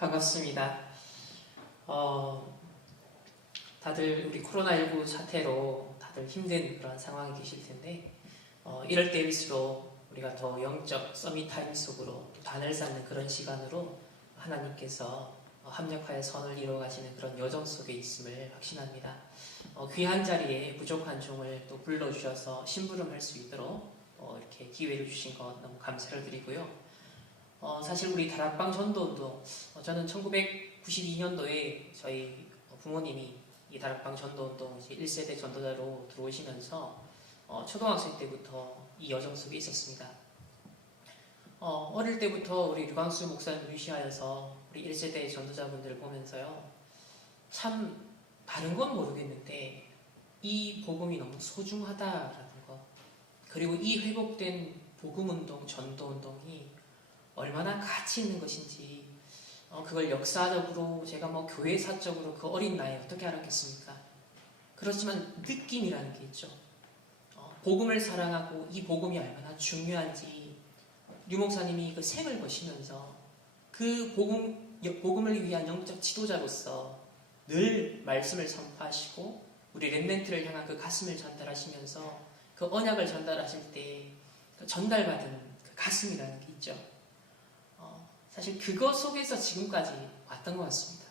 반갑습니다. 다들 우리 코로나19 사태로 다들 힘든 그런 상황이 계실 텐데, 이럴 때일수록 우리가 더 영적 서밋 타임 속으로 단을 쌓는 그런 시간으로 하나님께서 합력하여 선을 이루어가시는 그런 여정 속에 있음을 확신합니다. 귀한 자리에 부족한 종을 또 불러주셔서 심부름할 수 있도록 이렇게 기회를 주신 것 너무 감사를 드리고요. 사실 우리 다락방 전도운동, 저는 1992년도에 저희 부모님이 이 다락방 전도운동 1세대 전도자로 들어오시면서 초등학생 때부터 이 여정 속에 있었습니다. 어릴 때부터 우리 류광수 목사님 위시하여서 우리 1세대 전도자분들을 보면서요, 참 다른 건 모르겠는데 이 복음이 너무 소중하다라는 것, 그리고 이 회복된 복음운동, 전도운동이 얼마나 가치 있는 것인지, 그걸 역사적으로 제가 교회사적으로 그 어린 나이에 어떻게 알았겠습니까? 그렇지만 느낌이라는 게 있죠. 복음을 사랑하고 이 복음이 얼마나 중요한지 류 목사님이 그 생을 거시면서 그 복음을 위한 영적 지도자로서 늘 말씀을 선포하시고 우리 렘넌트를 향한 그 가슴을 전달하시면서 그 언약을 전달하실 때 그 전달받은 그 가슴이라는 게 있죠. 사실 그것 속에서 지금까지 왔던 것 같습니다.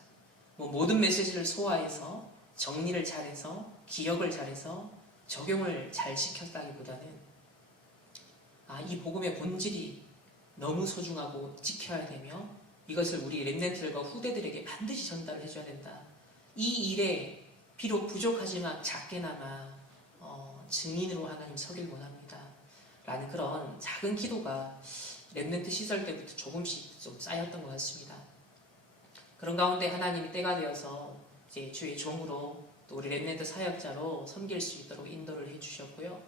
모든 메시지를 소화해서 정리를 잘해서 기억을 잘해서 적용을 잘 시켰다기보다는 이 복음의 본질이 너무 소중하고 지켜야 되며 이것을 우리 렘넌트들과 후대들에게 반드시 전달을 해줘야 된다. 이 일에 비록 부족하지만 작게나마 증인으로 하나님 서길 원합니다. 라는 그런 작은 기도가 렘넌트 시절 때부터 조금씩 좀 쌓였던 것 같습니다. 그런 가운데 하나님이 때가 되어서 이제 주의 종으로 또 우리 렘넌트 사역자로 섬길 수 있도록 인도를 해주셨고요.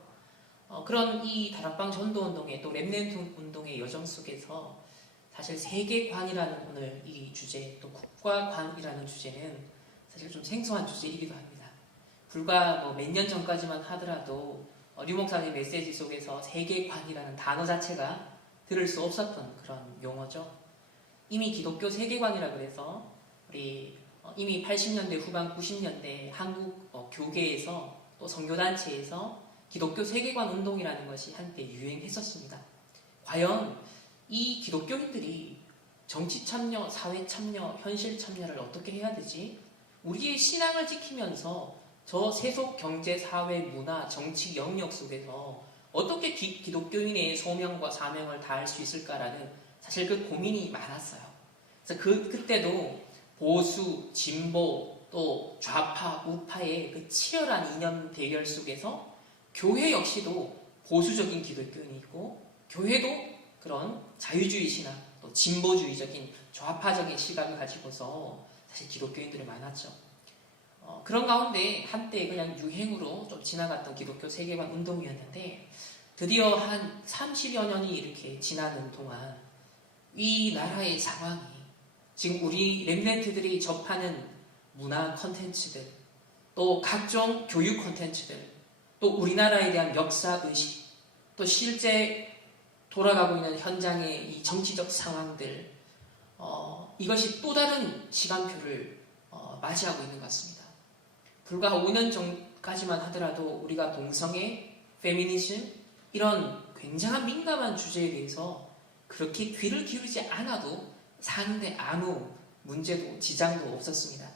그런 이 다락방 전도운동의 또 렘넌트 운동의 여정 속에서 사실 세계관이라는 오늘 이 주제, 또 국가관이라는 주제는 사실 좀 생소한 주제이기도 합니다. 불과 몇 년 전까지만 하더라도 류 목사님 메시지 속에서 세계관이라는 단어 자체가 들을 수 없었던 그런 용어죠. 이미 기독교 세계관이라 그래서 우리 이미 80년대 후반 90년대 한국 교계에서 또 선교단체에서 기독교 세계관 운동이라는 것이 한때 유행했었습니다. 과연 이 기독교인들이 정치 참여, 사회 참여, 현실 참여를 어떻게 해야 되지? 우리의 신앙을 지키면서 저 세속 경제, 사회, 문화, 정치 영역 속에서 어떻게 기독교인의 소명과 사명을 다할 수 있을까라는 사실 그 고민이 많았어요. 그래서 그때도 보수, 진보, 또 좌파, 우파의 그 치열한 이념 대결 속에서 교회 역시도 보수적인 기독교인이 있고 교회도 그런 자유주의 신앙, 또 진보주의적인 좌파적인 시각을 가지고서 사실 기독교인들이 많았죠. 그런 가운데 한때 그냥 유행으로 좀 지나갔던 기독교 세계관 운동이었는데 드디어 한 30여 년이 이렇게 지나는 동안 이 나라의 상황이 지금 우리 렘넌트들이 접하는 문화 콘텐츠들, 또 각종 교육 콘텐츠들, 또 우리나라에 대한 역사의식, 또 실제 돌아가고 있는 현장의 이 정치적 상황들, 이것이 또 다른 시간표를 맞이하고 있는 것 같습니다. 불과 5년 전까지만 하더라도 우리가 동성애, 페미니즘 이런 굉장한 민감한 주제에 대해서 그렇게 귀를 기울이지 않아도 사는데 아무 문제도 지장도 없었습니다.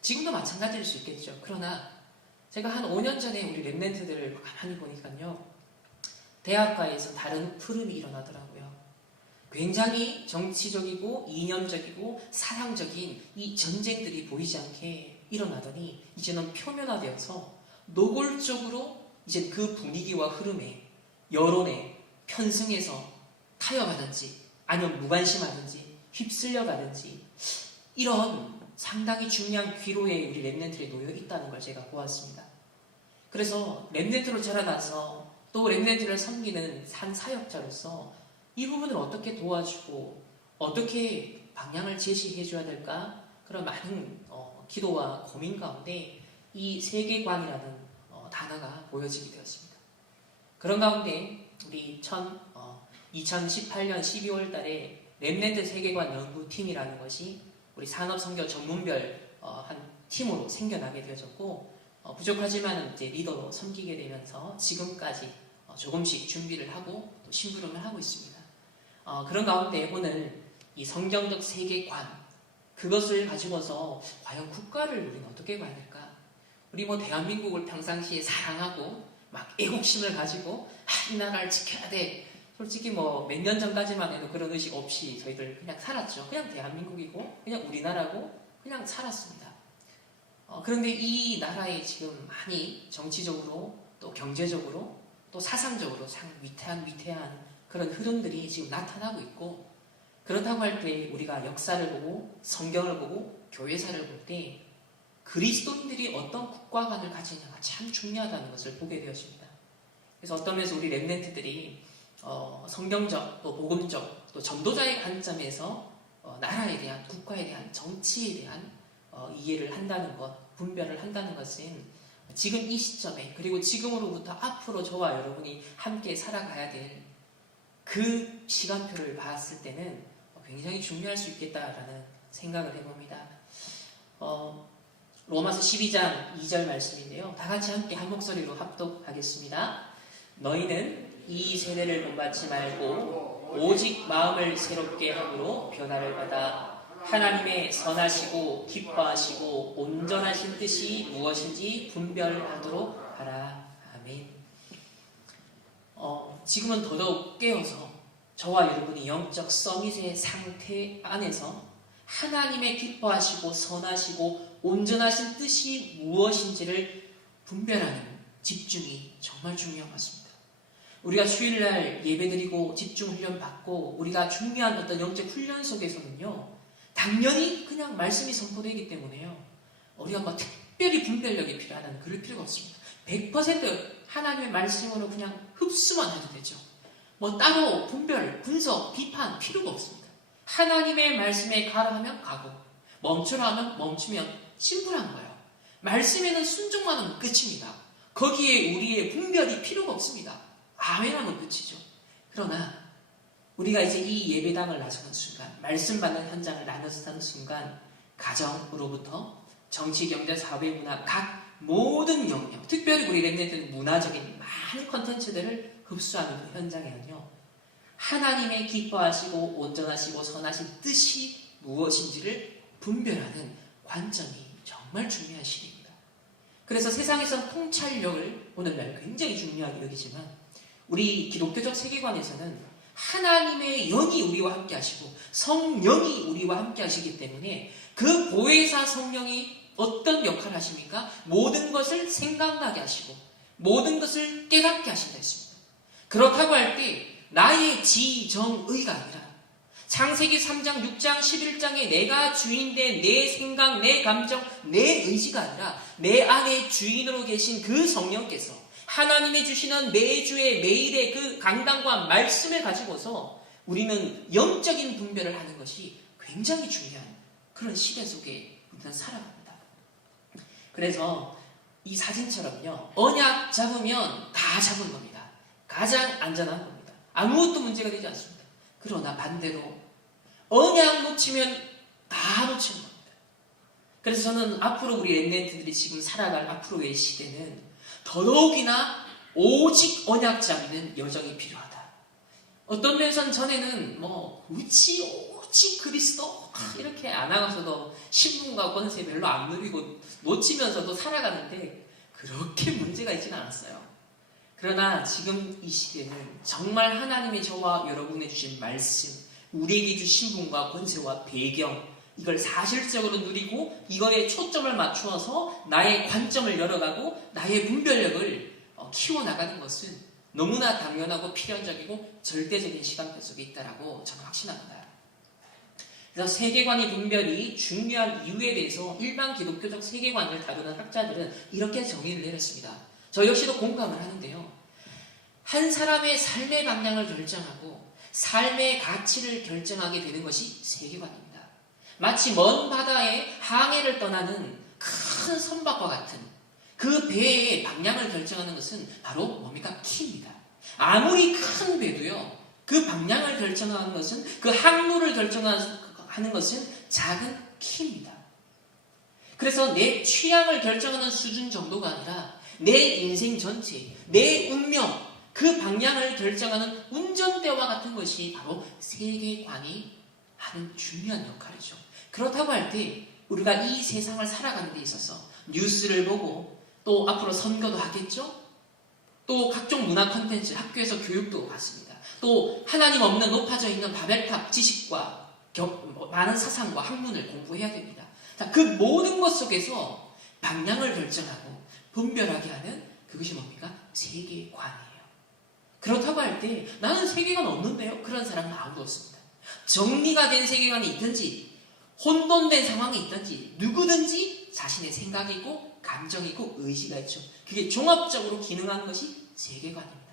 지금도 마찬가지일 수 있겠죠. 그러나 제가 한 5년 전에 우리 렘넌트들을 가만히 보니까요, 대학가에서 다른 흐름이 일어나더라고요. 굉장히 정치적이고 이념적이고 사상적인 이 전쟁들이 보이지 않게 일어나더니 이제는 표면화되어서 노골적으로 이제 그 분위기와 흐름에 여론에 편승해서 타협하든지 아니면 무관심하든지 휩쓸려가든지 이런 상당히 중요한 기로에 우리 렘넌트에 놓여 있다는 걸 제가 보았습니다. 그래서 렘넌트로 자라나서 또 렘넌트를 섬기는 한 사역자로서 이 부분을 어떻게 도와주고 어떻게 방향을 제시해 줘야 될까, 그런 많은 기도와 고민 가운데 이 세계관이라는 단어가 보여지게 되었습니다. 그런 가운데 우리 2018년 12월 달에 렘넌트 세계관 연구팀이라는 것이 우리 산업선교 전문별 한 팀으로 생겨나게 되어졌고 부족하지만 이제 리더로 섬기게 되면서 지금까지 조금씩 준비를 하고 또 심부름을 하고 있습니다. 그런 가운데 오늘 이 성경적 세계관 그것을 가지고서 과연 국가를 우리는 어떻게 봐야 될까? 우리 뭐 대한민국을 평상시에 사랑하고 막 애국심을 가지고 이 나라를 지켜야 돼. 솔직히 뭐 몇 년 전까지만 해도 그런 의식 없이 저희들 그냥 살았죠. 그냥 대한민국이고 그냥 우리나라고 그냥 살았습니다. 그런데 이 나라에 지금 많이 정치적으로 또 경제적으로 또 사상적으로 상 위태한 그런 흐름들이 지금 나타나고 있고 그렇다고 할 때 우리가 역사를 보고 성경을 보고 교회사를 볼 때 그리스도인들이 어떤 국가관을 가지느냐가 참 중요하다는 것을 보게 되었습니다. 그래서 어떤 면에서 우리 렘넌트들이 성경적 또 복음적 또 전도자의 관점에서 나라에 대한 국가에 대한 정치에 대한 이해를 한다는 것, 분별을 한다는 것은 지금 이 시점에 그리고 지금으로부터 앞으로 저와 여러분이 함께 살아가야 될 그 시간표를 봤을 때는 굉장히 중요할 수 있겠다라는 생각을 해봅니다. 로마서 12장 2절 말씀인데요. 다 같이 함께 한 목소리로 합독하겠습니다. 너희는 이 세대를 본받지 말고 오직 마음을 새롭게 함으로 변화를 받아 하나님의 선하시고 기뻐하시고 온전하신 뜻이 무엇인지 분별하도록 하라. 아멘. 지금은 더더욱 깨어서 저와 여러분이 영적 서밋의 상태 안에서 하나님의 기뻐하시고 선하시고 온전하신 뜻이 무엇인지를 분별하는 집중이 정말 중요한 것 같습니다. 우리가 주일날 예배드리고 집중훈련 받고 우리가 중요한 어떤 영적 훈련 속에서는요 당연히 그냥 말씀이 선포되기 때문에요 우리가 뭐 특별히 분별력이 필요하다는 그럴 필요가 없습니다. 100% 하나님의 말씀으로 그냥 흡수만 해도 되죠. 뭐 따로 분별, 분석, 비판 필요가 없습니다. 하나님의 말씀에 가라 하면 가고 멈추라 하면 멈추면 심플한 거예요. 말씀에는 순종만 하면 끝입니다. 거기에 우리의 분별이 필요가 없습니다. 아멘 하면 끝이죠. 그러나 우리가 이제 이 예배당을 나서는 순간 말씀 받는 현장을 나눠서 사는 순간 가정으로부터 정치, 경제, 사회, 문화 각 모든 영역 특별히 우리 렘넌트는 문화적인 많은 콘텐츠들을 흡수하는 그 현장에는요 하나님의 기뻐하시고 온전하시고 선하신 뜻이 무엇인지를 분별하는 관점이 정말 중요한 시기입니다. 그래서 세상에서 통찰력을 오늘날 굉장히 중요하게 여기지만 우리 기독교적 세계관에서는 하나님의 영이 우리와 함께 하시고 성령이 우리와 함께 하시기 때문에 그 보혜사 성령이 어떤 역할을 하십니까? 모든 것을 생각나게 하시고 모든 것을 깨닫게 하신다 했습니다. 그렇다고 할 때 나의 지정의가 아니라 창세기 3장, 6장, 11장에 내가 주인된 내 생각, 내 감정, 내 의지가 아니라 내 안에 주인으로 계신 그 성령께서 하나님이 주시는 매주의 매일의 그 강단과 말씀을 가지고서 우리는 영적인 분별을 하는 것이 굉장히 중요한 그런 시대 속에 우리는 살아갑니다. 그래서 이 사진처럼요 언약 잡으면 다 잡은 겁니다. 가장 안전한 겁니다. 아무것도 문제가 되지 않습니다. 그러나 반대로 언약 놓치면 다 놓치는 겁니다. 그래서 저는 앞으로 우리 렘넌트들이 지금 살아갈 앞으로의 시대는 더더욱이나 오직 언약 잡는 여정이 필요하다. 어떤 면에서는 전에는 뭐 오직 그리스도 이렇게 안 나가서도 신분과 권세 별로 안 누리고 놓치면서도 살아가는데 그렇게 문제가 있지는 않았어요. 그러나 지금 이 시대는 정말 하나님이 저와 여러분에 주신 말씀, 우리에게 주신 신분과 권세와 배경 이걸 사실적으로 누리고 이거에 초점을 맞추어서 나의 관점을 열어가고 나의 분별력을 키워나가는 것은 너무나 당연하고 필연적이고 절대적인 시간표 속에 있다라고 저는 확신합니다. 그래서 세계관의 분별이 중요한 이유에 대해서 일반 기독교적 세계관을 다루는 학자들은 이렇게 정의를 내렸습니다. 저 역시도 공감을 하는데요. 한 사람의 삶의 방향을 결정하고 삶의 가치를 결정하게 되는 것이 세계관입니다. 마치 먼 바다에 항해를 떠나는 큰 선박과 같은 그 배의 방향을 결정하는 것은 바로 뭡니까? 키입니다. 아무리 큰 배도요. 그 방향을 결정하는 것은, 그 항로를 결정하는 것은 작은 키입니다. 그래서 내 취향을 결정하는 수준 정도가 아니라 내 인생 전체, 내 운명, 그 방향을 결정하는 운전대와 같은 것이 바로 세계관이 하는 중요한 역할이죠. 그렇다고 할 때 우리가 이 세상을 살아가는 데 있어서 뉴스를 보고 또 앞으로 선거도 하겠죠? 또 각종 문화 콘텐츠, 학교에서 교육도 받습니다. 또 하나님 없는 높아져 있는 바벨탑 지식과 많은 사상과 학문을 공부해야 됩니다. 자, 그 모든 것 속에서 방향을 결정하고 분별하게 하는 그것이 뭡니까? 세계관이에요. 그렇다고 할 때 나는 세계관 없는데요? 그런 사람은 아무도 없습니다. 정리가 된 세계관이 있든지 혼돈된 상황이 있든지 누구든지 자신의 생각이고 감정이고 의지가 있죠. 그게 종합적으로 기능하는 것이 세계관입니다.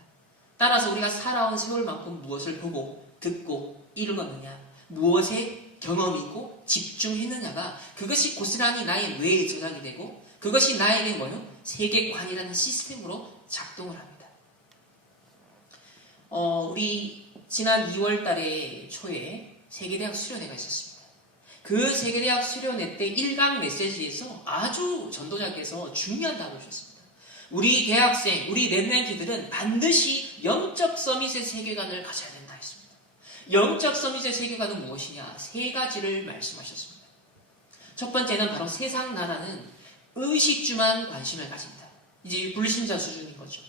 따라서 우리가 살아온 세월만큼 무엇을 보고 듣고 읽었느냐, 무엇에 경험이 있고 집중했느냐가 그것이 고스란히 나의 뇌에 저장이 되고 그것이 나에게 뭐요? 세계관이라는 시스템으로 작동을 합니다. 우리 지난 2월 달에 초에 세계대학 수련회가 있었습니다. 그 세계대학 수련회 때 1강 메시지에서 아주 전도자께서 중요한 단어를 주셨습니다. 우리 대학생, 우리 랩런트들은 반드시 영적 서밋의 세계관을 가져야 된다 했습니다. 영적 서밋의 세계관은 무엇이냐? 세 가지를 말씀하셨습니다. 첫 번째는 바로 세상 나라는 의식주만 관심을 가집니다. 이제 불신자 수준인 거죠.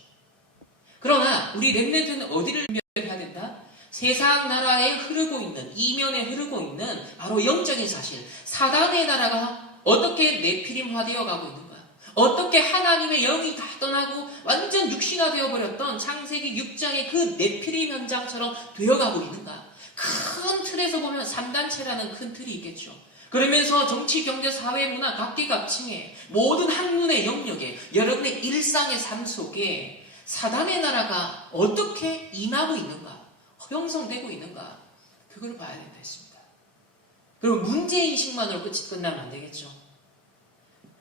그러나 우리 랩런트는 어디를 해야 된다? 세상 나라에 흐르고 있는, 이면에 흐르고 있는 바로 영적인 사실, 사단의 나라가 어떻게 네피림화되어 가고 있는가, 어떻게 하나님의 영이 다 떠나고 완전 육신화 되어버렸던 창세기 6장의 그 네피림 현장처럼 되어가고 있는가. 큰 틀에서 보면 3단체라는 큰 틀이 있겠죠. 그러면서 정치, 경제, 사회, 문화 각기각층의 모든 학문의 영역에 여러분의 일상의 삶 속에 사단의 나라가 어떻게 임하고 있는가, 형성되고 있는가, 그걸 봐야 된다 했습니다. 그리고 문제인식만으로 끝나면 안 되겠죠.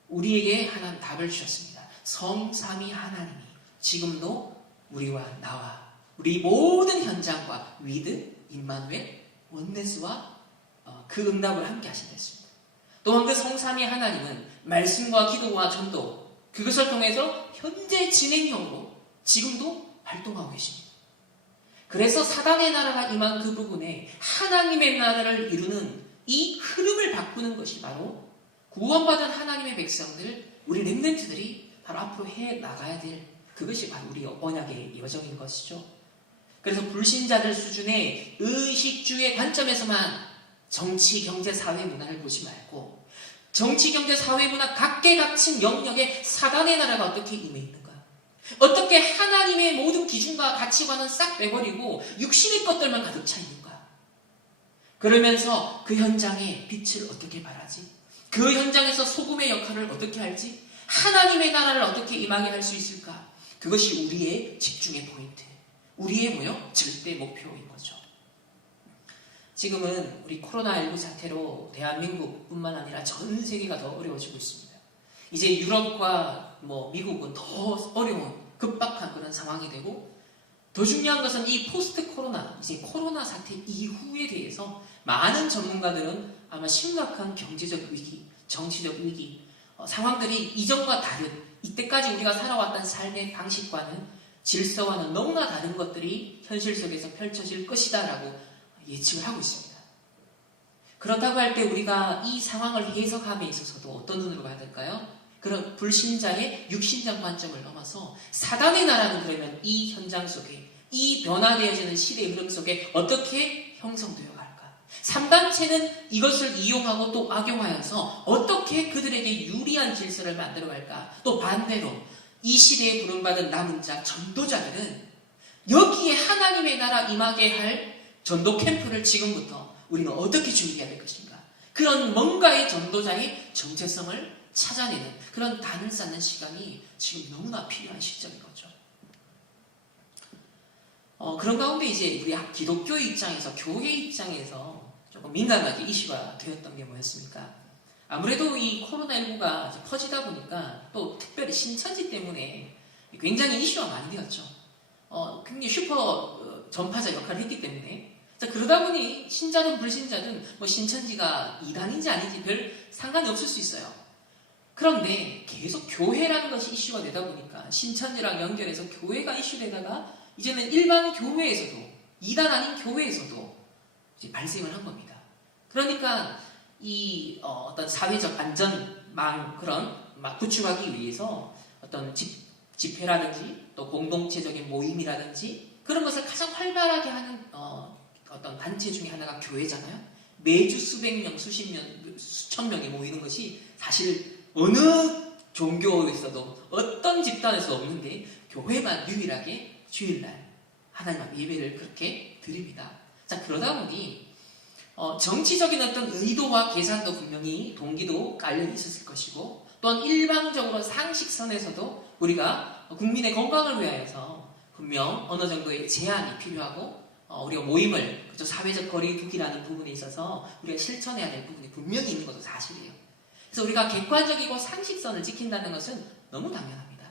우리에게 하나님 답을 주셨습니다. 성삼위 하나님이 지금도 우리와 나와 우리 모든 현장과 위드, 임마누엘, 원네스와 그 응답을 함께 하신다 했습니다. 또한 그 성삼위 하나님은 말씀과 기도와 전도, 그것을 통해서 현재 진행형으로 지금도 활동하고 계십니다. 그래서 사단의 나라가 임한 그 부분에 하나님의 나라를 이루는 이 흐름을 바꾸는 것이 바로 구원받은 하나님의 백성들, 우리 렘넌트들이 바로 앞으로 해 나가야 될 그것이 바로 우리 언약의 여정인 것이죠. 그래서 불신자들 수준의 의식주의 관점에서만 정치, 경제, 사회, 문화를 보지 말고 정치, 경제, 사회, 문화 각계각층 영역에 사단의 나라가 어떻게 임해 있는가, 어떻게 하나님의 모든 기준과 가치관은 싹 빼버리고 육신의 것들만 가득 차 있는가, 그러면서 그 현장에 빛을 어떻게 발하지, 그 현장에서 소금의 역할을 어떻게 할지, 하나님의 나라를 어떻게 임하게 할 수 있을까, 그것이 우리의 집중의 포인트, 우리의 절대 목표인 거죠. 지금은 우리 코로나19 사태로 대한민국뿐만 아니라 전 세계가 더 어려워지고 있습니다. 이제 유럽과 미국은 더 어려운 급박한 그런 상황이 되고, 더 중요한 것은 이 포스트 코로나, 이제 코로나 사태 이후에 대해서 많은 전문가들은 아마 심각한 경제적 위기, 정치적 위기, 상황들이 이전과 다른, 이때까지 우리가 살아왔던 삶의 방식과는, 질서와는 너무나 다른 것들이 현실 속에서 펼쳐질 것이다라고 예측을 하고 있습니다. 그렇다고 할 때 우리가 이 상황을 해석함에 있어서도 어떤 눈으로 봐야 될까요? 그런 불신자의 육신적 관점을 넘어서 사단의 나라는 그러면 이 현장 속에, 이 변화되어지는 시대의 흐름 속에 어떻게 형성되어 갈까? 3단체는 이것을 이용하고 또 악용하여서 어떻게 그들에게 유리한 질서를 만들어 갈까? 또 반대로 이 시대에 부름받은 남은 자, 전도자들은 여기에 하나님의 나라 임하게 할 전도 캠프를 지금부터 우리는 어떻게 준비해야 될 것인가? 그런 뭔가의 전도자의 정체성을 찾아내는 그런 단을 쌓는 시간이 지금 너무나 필요한 시점인 거죠. 그런 가운데 이제 우리 기독교 입장에서, 교회 입장에서 조금 민감하게 이슈가 되었던 게 뭐였습니까? 아무래도 이 코로나19가 퍼지다 보니까 또 특별히 신천지 때문에 굉장히 이슈가 많이 되었죠. 굉장히 슈퍼 전파자 역할을 했기 때문에 자, 그러다 보니 신자든 불신자든 뭐 신천지가 이단인지 아닌지 별 상관이 없을 수 있어요. 그런데 계속 교회라는 것이 이슈가 되다 보니까 신천지랑 연결해서 교회가 이슈되다가 이제는 일반 교회에서도 이단 아닌 교회에서도 이제 발생을 한 겁니다. 그러니까 이 어떤 사회적 안전망 그런 막 구축하기 위해서 어떤 집회라든지 또 공동체적인 모임이라든지 그런 것을 가장 활발하게 하는 어떤 단체 중에 하나가 교회잖아요. 매주 수백 명, 수십 명, 수천 명이 모이는 것이 사실 어느 종교에서도 어떤 집단에서 없는데 교회만 유일하게 주일날 하나님 앞에 예배를 그렇게 드립니다. 자, 그러다 보니 정치적인 어떤 의도와 계산도 분명히 동기도 깔려 있었을 것이고 또한 일방적으로 상식선에서도 우리가 국민의 건강을 위하여서 분명 어느 정도의 제한이 필요하고 우리가 모임을 그렇죠? 사회적 거리두기라는 부분에 있어서 우리가 실천해야 될 부분이 분명히 있는 것도 사실이에요. 그래서 우리가 객관적이고 상식선을 지킨다는 것은 너무 당연합니다.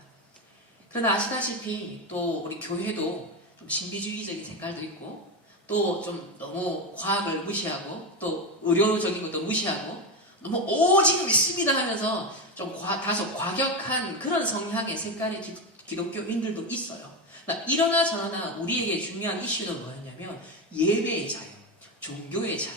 그러나 아시다시피 또 우리 교회도 좀 신비주의적인 색깔도 있고 또 좀 너무 과학을 무시하고 또 의료적인 것도 무시하고 너무 오직 믿습니다 하면서 좀 다소 과격한 그런 성향의 색깔의 기독교인들도 있어요. 이러나 저러나 우리에게 중요한 이슈는 뭐였냐면 예배의 자유, 종교의 자유.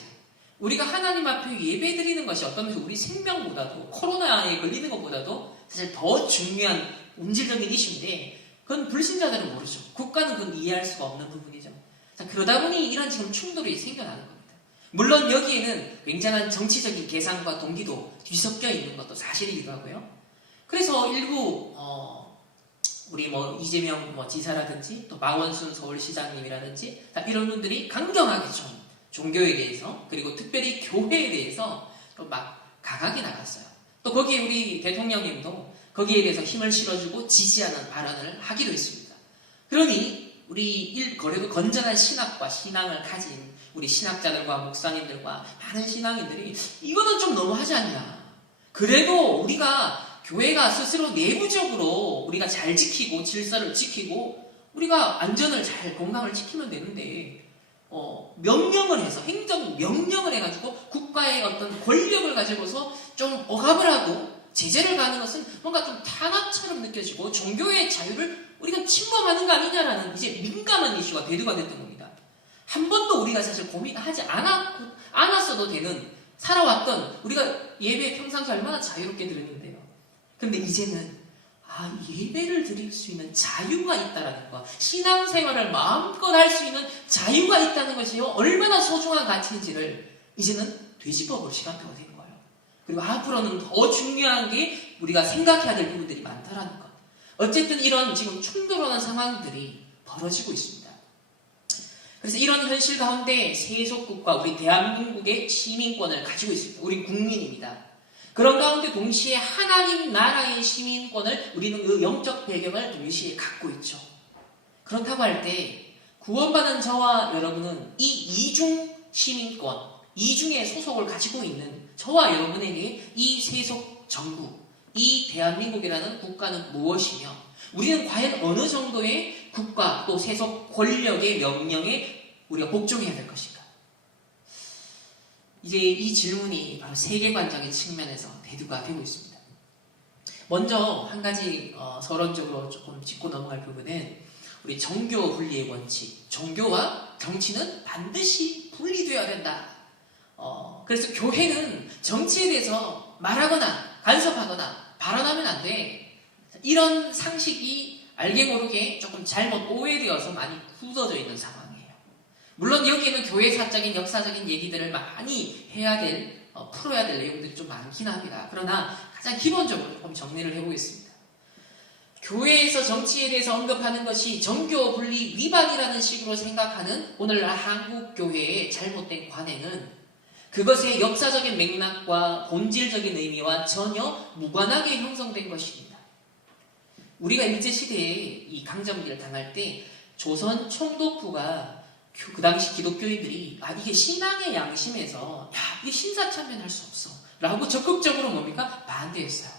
우리가 하나님 앞에 예배 드리는 것이 어떤 면에서 우리 생명보다도 코로나에 걸리는 것보다도 사실 더 중요한 본질적인 이슈인데 그건 불신자들은 모르죠. 국가는 그건 이해할 수가 없는 부분이죠. 자, 그러다 보니 이런 지금 충돌이 생겨나는 겁니다. 물론 여기에는 굉장한 정치적인 계산과 동기도 뒤섞여 있는 것도 사실이기도 하고요. 그래서 일부 우리 뭐 이재명 지사라든지 또 마원순 서울시장님이라든지 이런 분들이 강경하게 좀 종교에 대해서 그리고 특별히 교회에 대해서 좀 막 강하게 나갔어요. 또 거기에 우리 대통령님도 거기에 대해서 힘을 실어주고 지지하는 발언을 하기도 했습니다. 그러니 우리 그래도 건전한 신학과 신앙을 가진 우리 신학자들과 목사님들과 많은 신앙인들이 이거는 좀 너무하지 않냐. 그래도 우리가 교회가 스스로 내부적으로 우리가 잘 지키고 질서를 지키고 우리가 안전을 잘 건강을 지키면 되는데 명령을 해서 행정 명령을 해가지고 국가의 어떤 권력을 가지고서 좀 억압을 하고 제재를 가는 것은 뭔가 좀 탄압처럼 느껴지고 종교의 자유를 우리가 침범하는 거 아니냐라는 이제 민감한 이슈가 대두가 됐던 겁니다. 한 번도 우리가 사실 고민하지 않았어도 되는 살아왔던 우리가 예배 평상시 얼마나 자유롭게 드렸는데요. 그런데 이제는 예배를 드릴 수 있는 자유가 있다는 것, 신앙생활을 마음껏 할 수 있는 자유가 있다는 것이 얼마나 소중한 가치인지를 이제는 되짚어 볼 시간대가 된 거예요. 그리고 앞으로는 더 중요한 게 우리가 생각해야 될 부분들이 많다라는 것. 어쨌든 이런 지금 충돌하는 상황들이 벌어지고 있습니다. 그래서 이런 현실 가운데 세속국가 우리 대한민국의 시민권을 가지고 있습니다. 우리 국민입니다. 그런 가운데 동시에 하나님 나라의 시민권을 우리는 그 영적 배경을 동시에 갖고 있죠. 그렇다고 할 때 구원받은 저와 여러분은 이 이중 시민권, 이중의 소속을 가지고 있는 저와 여러분에게 이 세속 정부, 이 대한민국이라는 국가는 무엇이며 우리는 과연 어느 정도의 국가 또 세속 권력의 명령에 우리가 복종해야 될 것인가? 이제 이 질문이 바로 세계관적인 측면에서 대두가 되고 있습니다. 먼저 한 가지 서론적으로 조금 짚고 넘어갈 부분은 우리 정교 분리의 원칙, 종교와 정치는 반드시 분리되어야 된다. 그래서 교회는 정치에 대해서 말하거나 간섭하거나 발언하면 안 돼. 이런 상식이 알게 모르게 조금 잘못 오해되어서 많이 굳어져 있는 상황이에요. 물론 여기에는 교회사적인 역사적인 얘기들을 많이 해야 될 풀어야 될 내용들이 좀 많긴 합니다. 그러나 가장 기본적으로 조금 정리를 해보겠습니다. 교회에서 정치에 대해서 언급하는 것이 정교 분리 위반이라는 식으로 생각하는 오늘날 한국 교회의 잘못된 관행은 그것의 역사적인 맥락과 본질적인 의미와 전혀 무관하게 형성된 것입니다. 우리가 일제시대에 이 강점기를 당할 때 조선 총독부가 그 당시 기독교인들이 이게 신앙의 양심에서 이게 신사참배할 수 없어 라고 적극적으로 뭡니까? 반대했어요.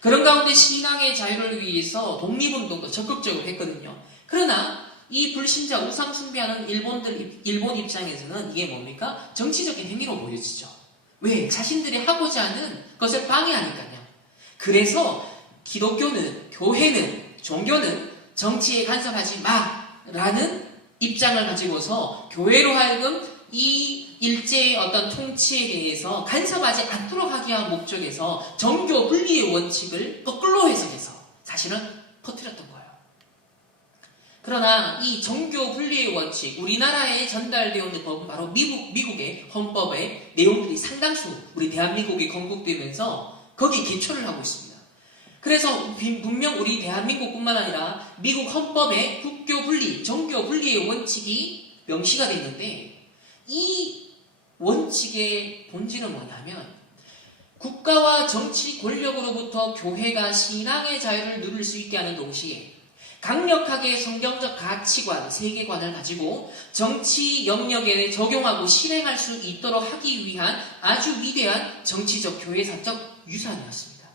그런 가운데 신앙의 자유를 위해서 독립운동도 적극적으로 했거든요. 그러나 이 불신자 우상 숭배하는 일본 입장에서는 이게 뭡니까? 정치적인 행위로 보여지죠. 왜? 자신들이 하고자 하는 것을 방해하니까요. 그래서 기독교는, 교회는, 종교는 정치에 간섭하지 마라는 입장을 가지고서 교회로 하여금 이 일제의 어떤 통치에 대해서 간섭하지 않도록 하기 위한 목적에서 정교 분리의 원칙을 거꾸로 해석해서 사실은 퍼뜨렸던 거예요. 그러나 이 정교 분리의 원칙, 우리나라에 전달되어 있는 법은 바로 미국의 헌법의 내용들이 상당수 우리 대한민국이 건국되면서 거기에 기초를 하고 있습니다. 그래서 분명 우리 대한민국뿐만 아니라 미국 헌법에 국교 분리, 정교 분리의 원칙이 명시가 되어 있는데 이 원칙의 본질은 뭐냐면 국가와 정치 권력으로부터 교회가 신앙의 자유를 누릴 수 있게 하는 동시에 강력하게 성경적 가치관, 세계관을 가지고 정치 영역에 적용하고 실행할 수 있도록 하기 위한 아주 위대한 정치적 교회사적 유산이었습니다.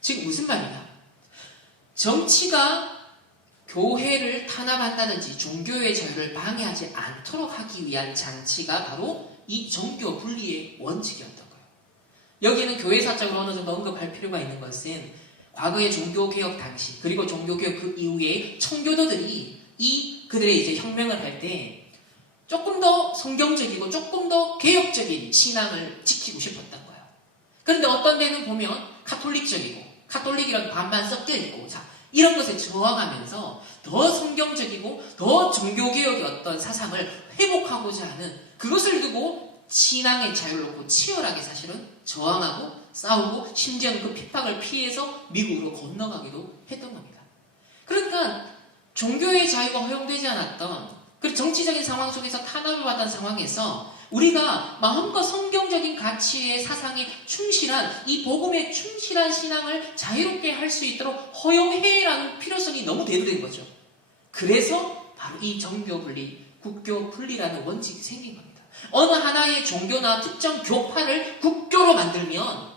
즉 무슨 말이냐? 정치가 교회를 탄압한다든지 종교의 자유를 방해하지 않도록 하기 위한 장치가 바로 이 정교 분리의 원칙이었던 거예요. 여기는 교회사적으로 어느 정도 언급할 필요가 있는 것은 과거의 종교개혁 당시 그리고 종교개혁 그 이후에 청교도들이 그들의 이제 혁명을 할 때 조금 더 성경적이고 조금 더 개혁적인 신앙을 지키고 싶었던 거예요. 그런데 어떤 데는 보면 카톨릭이랑 반반 섞여 있고 이런 것에 저항하면서 더 성경적이고 더 종교개혁의 어떤 사상을 회복하고자 하는 그것을 두고 신앙의 자유를 놓고 치열하게 사실은 저항하고 싸우고 심지어는 그 핍박을 피해서 미국으로 건너가기도 했던 겁니다. 그러니까 종교의 자유가 허용되지 않았던 그 정치적인 상황 속에서 탄압을 받은 상황에서 우리가 마음껏 성경적인 가치의 사상에 충실한 이 복음에 충실한 신앙을 자유롭게 할 수 있도록 허용해라는 필요성이 너무 대두된 거죠. 그래서 바로 이 정교 분리, 국교 분리라는 원칙이 생긴 겁니다. 어느 하나의 종교나 특정 교파를 국교로 만들면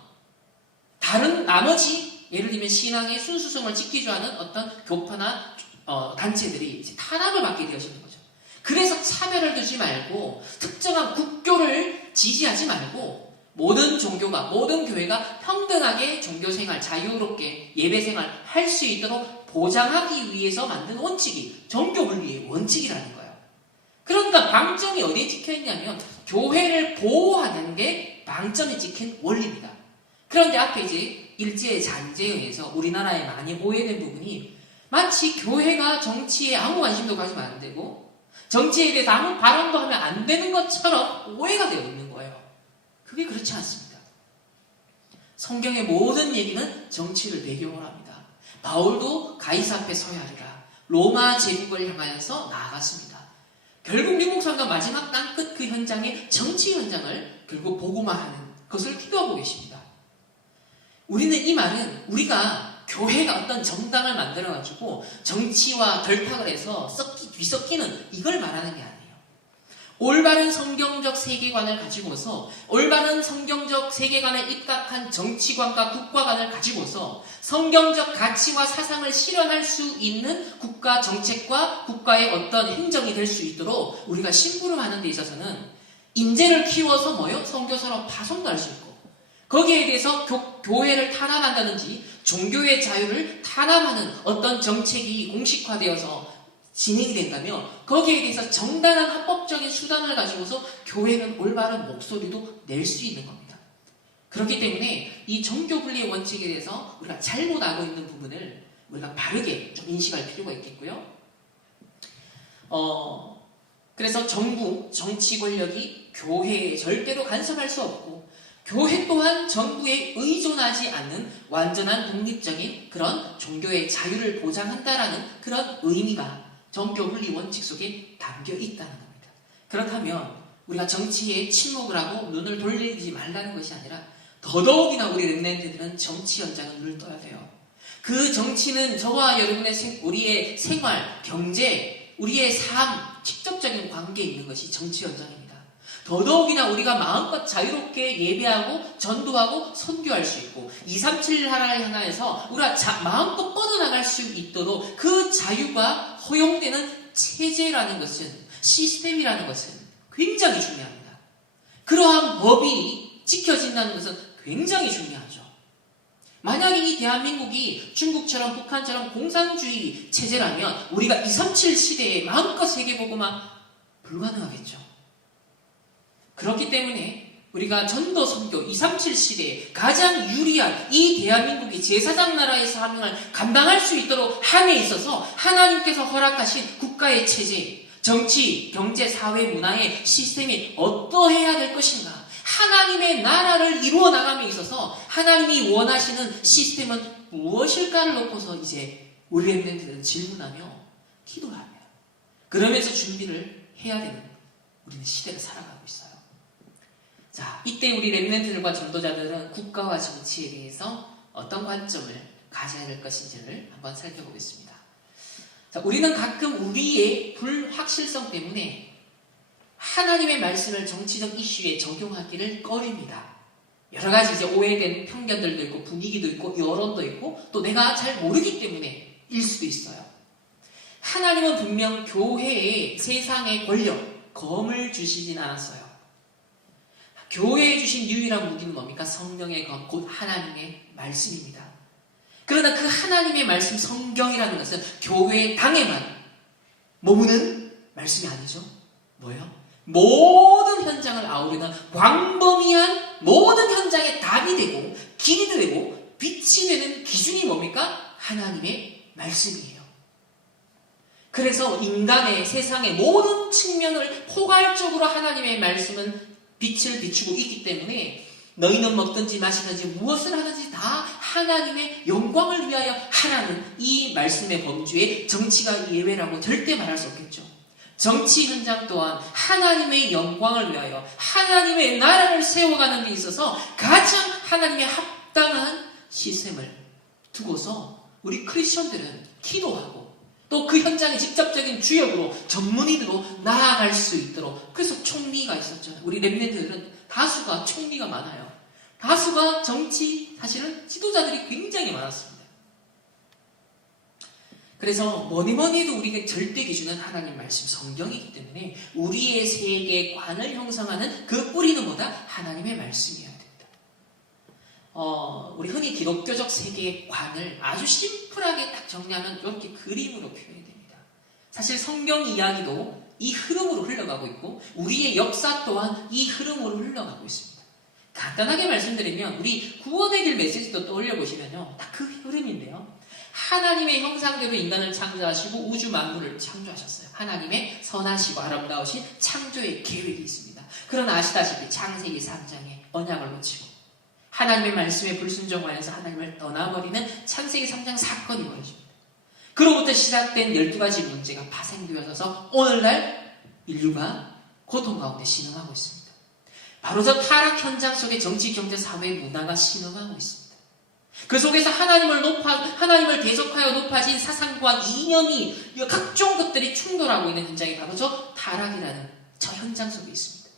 다른 나머지 예를 들면 신앙의 순수성을 지키지 않은 어떤 교파나 단체들이 이제 탄압을 받게 되어지는 거죠. 그래서 차별을 두지 말고 특정한 국교를 지지하지 말고 모든 종교가 모든 교회가 평등하게 종교생활 자유롭게 예배생활 할 수 있도록 보장하기 위해서 만든 원칙이 정교분리의 원칙이라는 거예요. 그러니까 방점이 어디에 찍혀있냐면 교회를 보호하는 게 방점이 찍힌 원리입니다. 그런데 앞에 이제 일제의 잔재에 의해서 우리나라에 많이 오해된 부분이 마치 교회가 정치에 아무 관심도 가지면 안 되고 정치에 대해서 아무 발언도 하면 안 되는 것처럼 오해가 되어 있는 거예요. 그게 그렇지 않습니다. 성경의 모든 얘기는 정치를 배경으로 합니다. 바울도 가이사 앞에 서야 하리라. 로마 제국을 향하여서 나아갔습니다. 결국 미국 선거 마지막 땅끝 그 현장의 정치 현장을 결국 복음화하는 것을 기도하고 계십니다. 우리는 이 말은 우리가 교회가 어떤 정당을 만들어가지고 정치와 결탁을 해서 뒤섞이는 이걸 말하는 게 아니에요. 올바른 성경적 세계관을 가지고서 올바른 성경적 세계관에 입각한 정치관과 국가관을 가지고서 성경적 가치와 사상을 실현할 수 있는 국가 정책과 국가의 어떤 행정이 될 수 있도록 우리가 심부름하는 데 있어서는 인재를 키워서 선교사로 파송도 할 수 있고 거기에 대해서 교회를 탄압한다든지 종교의 자유를 탄압하는 어떤 정책이 공식화되어서 진행이 된다면 거기에 대해서 정당한 합법적인 수단을 가지고서 교회는 올바른 목소리도 낼 수 있는 겁니다. 그렇기 때문에 이 정교분리의 원칙에 대해서 우리가 잘못 알고 있는 부분을 우리가 바르게 좀 인식할 필요가 있겠고요. 그래서 정부, 정치 권력이 교회에 절대로 간섭할 수 없고 교회 또한 정부에 의존하지 않는 완전한 독립적인 그런 종교의 자유를 보장한다라는 그런 의미가 정교분리 원칙 속에 담겨 있다는 겁니다. 그렇다면 우리가 정치에 침묵을 하고 눈을 돌리지 말라는 것이 아니라 더더욱이나 우리 렘넌트들은 정치 현장을 눈을 떠야 돼요. 그 정치는 저와 여러분의 우리의 생활, 경제, 우리의 삶, 직접적인 관계에 있는 것이 정치 현장입니다. 더더욱이나 우리가 마음껏 자유롭게 예배하고 전도하고 선교할 수 있고 237 하나를 향해서 우리가 마음껏 뻗어나갈 수 있도록 그 자유가 허용되는 체제라는 것은, 시스템이라는 것은 굉장히 중요합니다. 그러한 법이 지켜진다는 것은 굉장히 중요하죠. 만약에 이 대한민국이 중국처럼 북한처럼 공산주의 체제라면 우리가 237 시대에 마음껏 세계보고만 불가능하겠죠. 그렇기 때문에 우리가 전도 선교 237 시대에 가장 유리한 이 대한민국이 제사장 나라의 사명을 감당할 수 있도록 함에 있어서 하나님께서 허락하신 국가의 체제, 정치, 경제, 사회, 문화의 시스템이 어떠해야 될 것인가? 하나님의 나라를 이루어 나감에 있어서 하나님이 원하시는 시스템은 무엇일까를 놓고서 이제 우리 렘넌트들은 질문하며 기도를 합니다. 그러면서 준비를 해야 되는 우리는 시대를 살아가고 있어요. 자, 이때 우리 렘넌트들과 전도자들은 국가와 정치에 대해서 어떤 관점을 가져야 될 것인지를 한번 살펴보겠습니다. 자, 우리는 가끔 우리의 불확실성 때문에 하나님의 말씀을 정치적 이슈에 적용하기를 꺼립니다. 여러 가지 이제 오해된 편견들도 있고 분위기도 있고 여론도 있고 또 내가 잘 모르기 때문에 일 수도 있어요. 하나님은 분명 교회에 세상의 권력, 검을 주시진 않았어요. 교회에 주신 유일한 무기는 뭡니까? 성령의 검, 곧 하나님의 말씀입니다. 그러나 그 하나님의 말씀, 성경이라는 것은 교회 당에만 머무는 말씀이 아니죠. 뭐예요? 모든 현장을 아우르는 광범위한 모든 현장의 답이 되고 길이 되고 빛이 되는 기준이 뭡니까? 하나님의 말씀이에요. 그래서 인간의 세상의 모든 측면을 포괄적으로 하나님의 말씀은 빛을 비추고 있기 때문에 너희는 먹든지 마시든지 무엇을 하든지 다 하나님의 영광을 위하여 하라는 이 말씀의 범주에 정치가 예외라고 절대 말할 수 없겠죠. 정치 현장 또한 하나님의 영광을 위하여 하나님의 나라를 세워가는 데 있어서 가장 하나님의 합당한 시스템을 두고서 우리 크리스천들은 기도하고 또 그 현장의 직접적인 주역으로 전문인으로 나아갈 수 있도록 그래서 총리가 있었죠. 우리 렘넌트들은 다수가 총리가 많아요. 다수가 정치 사실은 지도자들이 굉장히 많았습니다. 그래서 뭐니 해도 우리가 절대 기준은 하나님 말씀 성경이기 때문에 우리의 세계관을 형성하는 그 뿌리는 뭐다? 하나님의 말씀이어야 됩니다. 우리 흔히 기독교적 세계관을 아주 심플하게 딱 정리하면 이렇게 그림으로 표현이 됩니다. 사실 성경 이야기도 이 흐름으로 흘러가고 있고 우리의 역사 또한 이 흐름으로 흘러가고 있습니다. 간단하게 말씀드리면 우리 구원의 길 메시지도 떠올려 보시면요. 딱 그 흐름인데요. 하나님의 형상대로 인간을 창조하시고 우주 만물을 창조하셨어요. 하나님의 선하시고 아름다우신 창조의 계획이 있습니다. 그러나 아시다시피 창세기 3장에 언약을 놓치고 하나님의 말씀에 불순종하여서 하나님을 떠나버리는 창세기 3장 사건이 벌어집니다. 그로부터 시작된 12가지 문제가 파생되어서 오늘날 인류가 고통 가운데 신음하고 있습니다. 바로 저 타락 현장 속에 정치, 경제, 사회, 문화가 신음하고 있습니다. 그 속에서 하나님을 대적하여 높아진 사상과 이념이 각종 것들이 충돌하고 있는 현장이 바로 저 타락이라는 저 현장 속에 있습니다.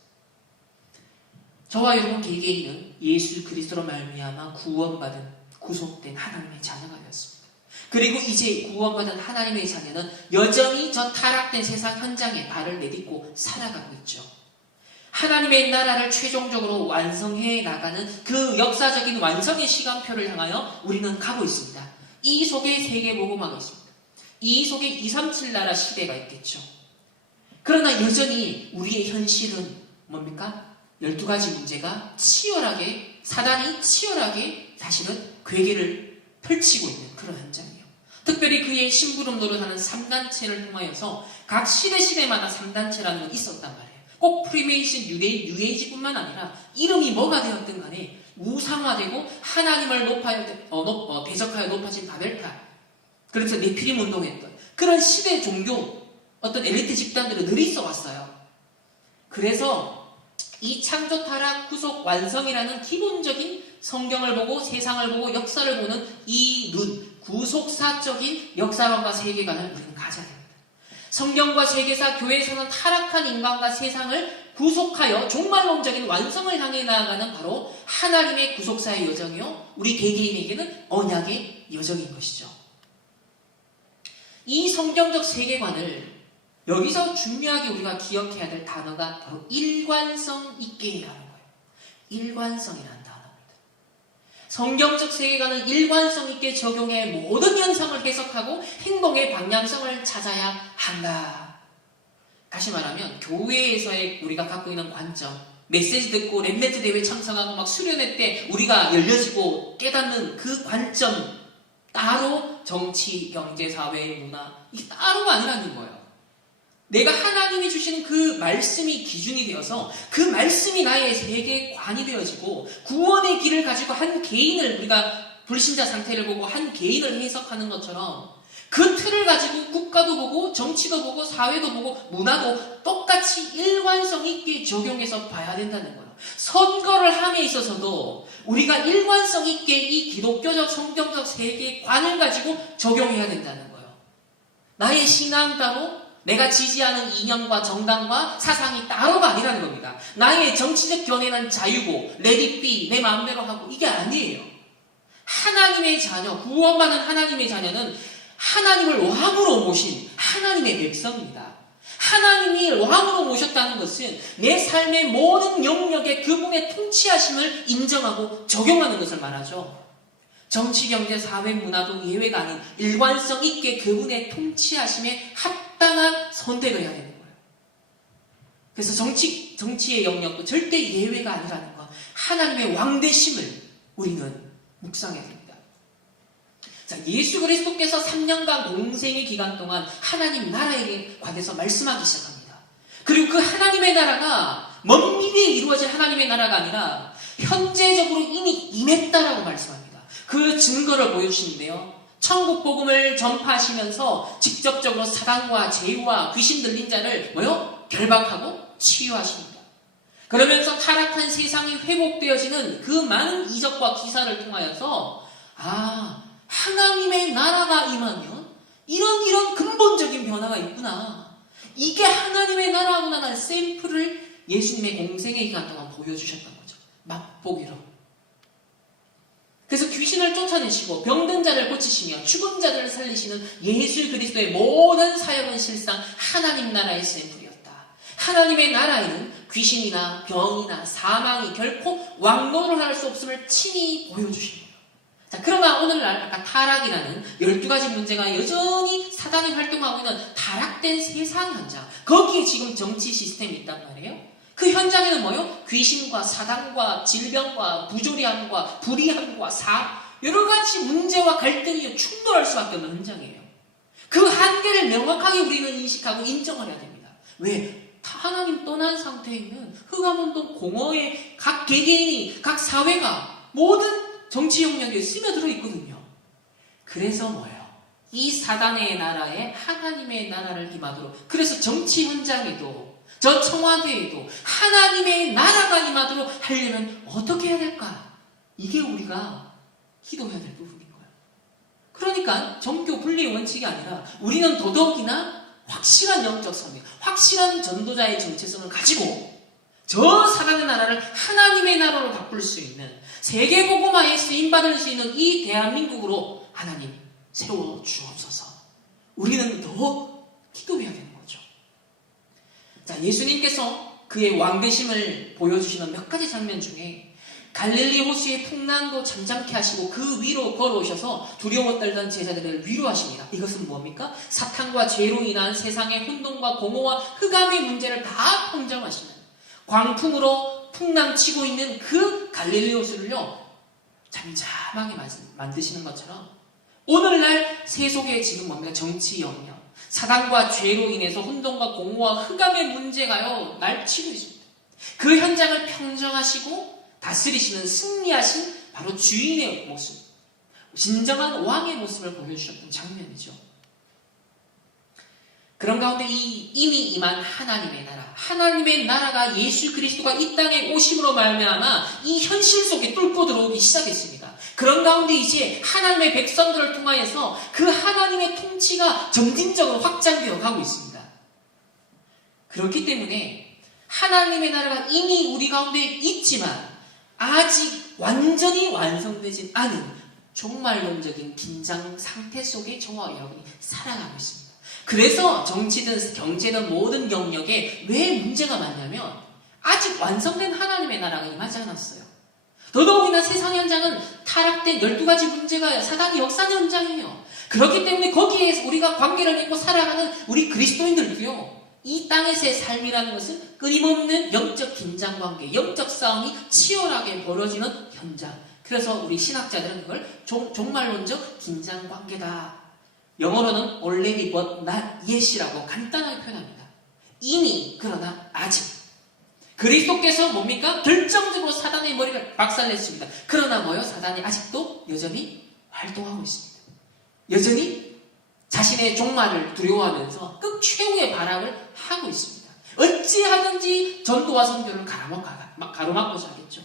저와 여러분 개개인은 예수 그리스도로 말미암아 구원받은 구속된 하나님의 자녀가 되었습니다. 그리고 이제 구원받은 하나님의 자녀는 여전히 저 타락된 세상 현장에 발을 내딛고 살아가고 있죠. 하나님의 나라를 최종적으로 완성해 나가는 그 역사적인 완성의 시간표를 향하여 우리는 가고 있습니다. 이 속에 세계복음화가 있습니다. 이 속에 237 나라 시대가 있겠죠. 그러나 여전히 우리의 현실은 뭡니까? 12가지 문제가 치열하게 사단이 치열하게 사실은 괴계를 펼치고 있는 그런 현장이에요. 특별히 그의 심부름 노릇하는 3단체를 통하여서 각 시대마다 3단체라는 건 있었단 말이에요. 꼭 프리메이슨 뉴에이지뿐만 아니라 이름이 뭐가 되었든 간에 우상화되고 하나님을 대적하여 높아진 바벨탑, 그래서 네피림 운동했던 그런 시대 종교 어떤 엘리트 집단들은 늘 있어 왔어요. 그래서 이 창조, 타락, 구속, 완성이라는 기본적인 성경을 보고 세상을 보고 역사를 보는 이 눈, 구속사적인 역사관과 세계관을 우리는 가져야 됩니다. 성경과 세계사, 교회에서는 타락한 인간과 세상을 구속하여 종말론적인 완성을 향해 나아가는 바로 하나님의 구속사의 여정이요, 우리 개개인에게는 언약의 여정인 것이죠. 이 성경적 세계관을 여기서 중요하게 우리가 기억해야 될 단어가 바로 일관성 있게라는 거예요. 일관성이라는 단어입니다. 성경적 세계관은 일관성 있게 적용해 모든 현상을 해석하고 행동의 방향성을 찾아야 한다. 다시 말하면 교회에서의 우리가 갖고 있는 관점, 메시지 듣고 랩네트 대회 참석하고 막 수련회 때 우리가 열려지고 깨닫는 그 관점 따로 정치, 경제, 사회, 문화 이게 따로가 아니라는 거예요. 내가 하나님이 주시는 그 말씀이 기준이 되어서 그 말씀이 나의 세계관이 되어지고 구원의 길을 가지고 한 개인을 우리가 불신자 상태를 보고 한 개인을 해석하는 것처럼 그 틀을 가지고 국가도 보고 정치도 보고 사회도 보고 문화도 똑같이 일관성 있게 적용해서 봐야 된다는 거예요. 선거를 함에 있어서도 우리가 일관성 있게 이 기독교적 성경적 세계관을 가지고 적용해야 된다는 거예요. 나의 신앙 따로 내가 지지하는 이념과 정당과 사상이 따로가 아니라는 겁니다. 나의 정치적 견해는 자유고 레디비 내 마음대로 하고 이게 아니에요. 하나님의 자녀, 구원받은 하나님의 자녀는 하나님을 왕으로 모신 하나님의 백성입니다. 하나님이 왕으로 모셨다는 것은 내 삶의 모든 영역에 그분의 통치하심을 인정하고 적용하는 것을 말하죠. 정치, 경제, 사회, 문화도 예외가 아닌 일관성 있게 그분의 통치하심에 합당한 선택을 해야 되는 거예요. 그래서 정치의 영역도 절대 예외가 아니라는 것. 하나님의 왕되심을 우리는 묵상해야 됩니다. 자, 예수 그리스도께서 3년간 공생의 기간 동안 하나님 나라에 관해서 말씀하기 시작합니다. 그리고 그 하나님의 나라가 먼 미래에 이루어질 하나님의 나라가 아니라 현재적으로 이미 임했다라고 말씀합니다. 그 증거를 보여주시는데요. 천국 복음을 전파하시면서 직접적으로 사단과 죄와 귀신 들린 자를 결박하고 치유하십니다. 그러면서 타락한 세상이 회복되어지는 그 많은 이적과 기사를 통하여서 하나님의 나라가 임하면 이런 근본적인 변화가 있구나. 이게 하나님의 나라구나 라는 샘플을 예수님의 공생의 기간 동안 보여주셨던 거죠. 맛보기로. 그래서 귀신을 쫓아내시고 병든 자를 고치시며 죽은 자들을 살리시는 예수 그리스도의 모든 사역은 실상 하나님 나라의 샘플이었다. 하나님의 나라에는 귀신이나 병이나 사망이 결코 왕노를 할 수 없음을 친히 보여주신 거예요. 자, 그러나 오늘날 아까 타락이라는 12가지 문제가 여전히 사단이 활동하고 있는 타락된 세상 현장, 거기에 지금 정치 시스템이 있단 말이에요. 그 현장에는 귀신과 사단과 질병과 부조리함과 불의함과 여러 가지 문제와 갈등이 충돌할 수밖에 없는 현장이에요. 그 한계를 명확하게 우리는 인식하고 인정을 해야 됩니다. 왜? 하나님 떠난 상태에 있는 흑암운동 공허의 각 개개인이, 각 사회가 모든 정치 영역에 스며들어 있거든요. 그래서 이 사단의 나라에 하나님의 나라를 임하도록, 그래서 정치 현장에도 저 청와대에도 하나님의 나라가 임하도록 하려면 어떻게 해야 될까? 이게 우리가 기도해야 될 부분인 거예요. 그러니까 정교 분리의 원칙이 아니라 우리는 더더욱이나 확실한 영적 선택, 확실한 전도자의 정체성을 가지고 저 사단의 나라를 하나님의 나라로 바꿀 수 있는, 세계복음화에 쓰임받을 수 있는 이 대한민국으로 하나님 세워 주옵소서. 우리는 더 기도해야 되는 거죠. 자, 예수님께서 그의 왕되심을 보여주시는 몇 가지 장면 중에 갈릴리 호수의 풍랑도 잠잠케 하시고 그 위로 걸어오셔서 두려워 떨던 제자들을 위로하십니다. 이것은 뭡니까? 사탄과 죄로 인한 세상의 혼돈과 공허와 흑암의 문제를 다 평정하시는, 광풍으로 풍랑치고 있는 그 갈릴리 호수를요 잠잠하게 만드시는 것처럼 오늘날 세속의 지금 뭡니까? 정치 영역, 사단과 죄로 인해서 혼돈과 공허와 흑암의 문제가요 날치고 있습니다. 그 현장을 평정하시고 다스리시는, 승리하신 바로 주인의 모습, 진정한 왕의 모습을 보여주셨던 장면이죠. 그런 가운데 이미 임한 하나님의 나라, 하나님의 나라가 예수 그리스도가 이 땅에 오심으로 말미암아 이 현실 속에 뚫고 들어오기 시작했습니다. 그런 가운데 이제 하나님의 백성들을 통하여서 그 하나님의 통치가 점진적으로 확장되어 가고 있습니다. 그렇기 때문에 하나님의 나라가 이미 우리 가운데 있지만 아직 완전히 완성되지 않은 종말론적인 긴장 상태 속에 저와 여러분이 살아가고 있습니다. 그래서 정치든 경제든 모든 영역에 왜 문제가 많냐면 아직 완성된 하나님의 나라가 임하지 않았어요. 더더욱이나 세상 현장은 타락된 12가지 문제가 사단이 역사하는 현장이에요. 그렇기 때문에 거기에 우리가 관계를 맺고 살아가는 우리 그리스도인들도요, 이 땅에서의 삶이라는 것은 끊임없는 영적 긴장관계, 영적 싸움이 치열하게 벌어지는 현장. 그래서 우리 신학자들은 그걸 종말론적 긴장관계다. 영어로는 already but not yet이라고 간단하게 표현합니다. 이미 그러나 아직. 그리스도께서 뭡니까? 결정적으로 사단의 머리를 박살냈습니다. 그러나 뭐요? 사단이 아직도 여전히 활동하고 있습니다. 여전히 자신의 종말을 두려워하면서 극최후의 발악을 하고 있습니다. 어찌하든지 전도와 선교를 가로막고자 하겠죠.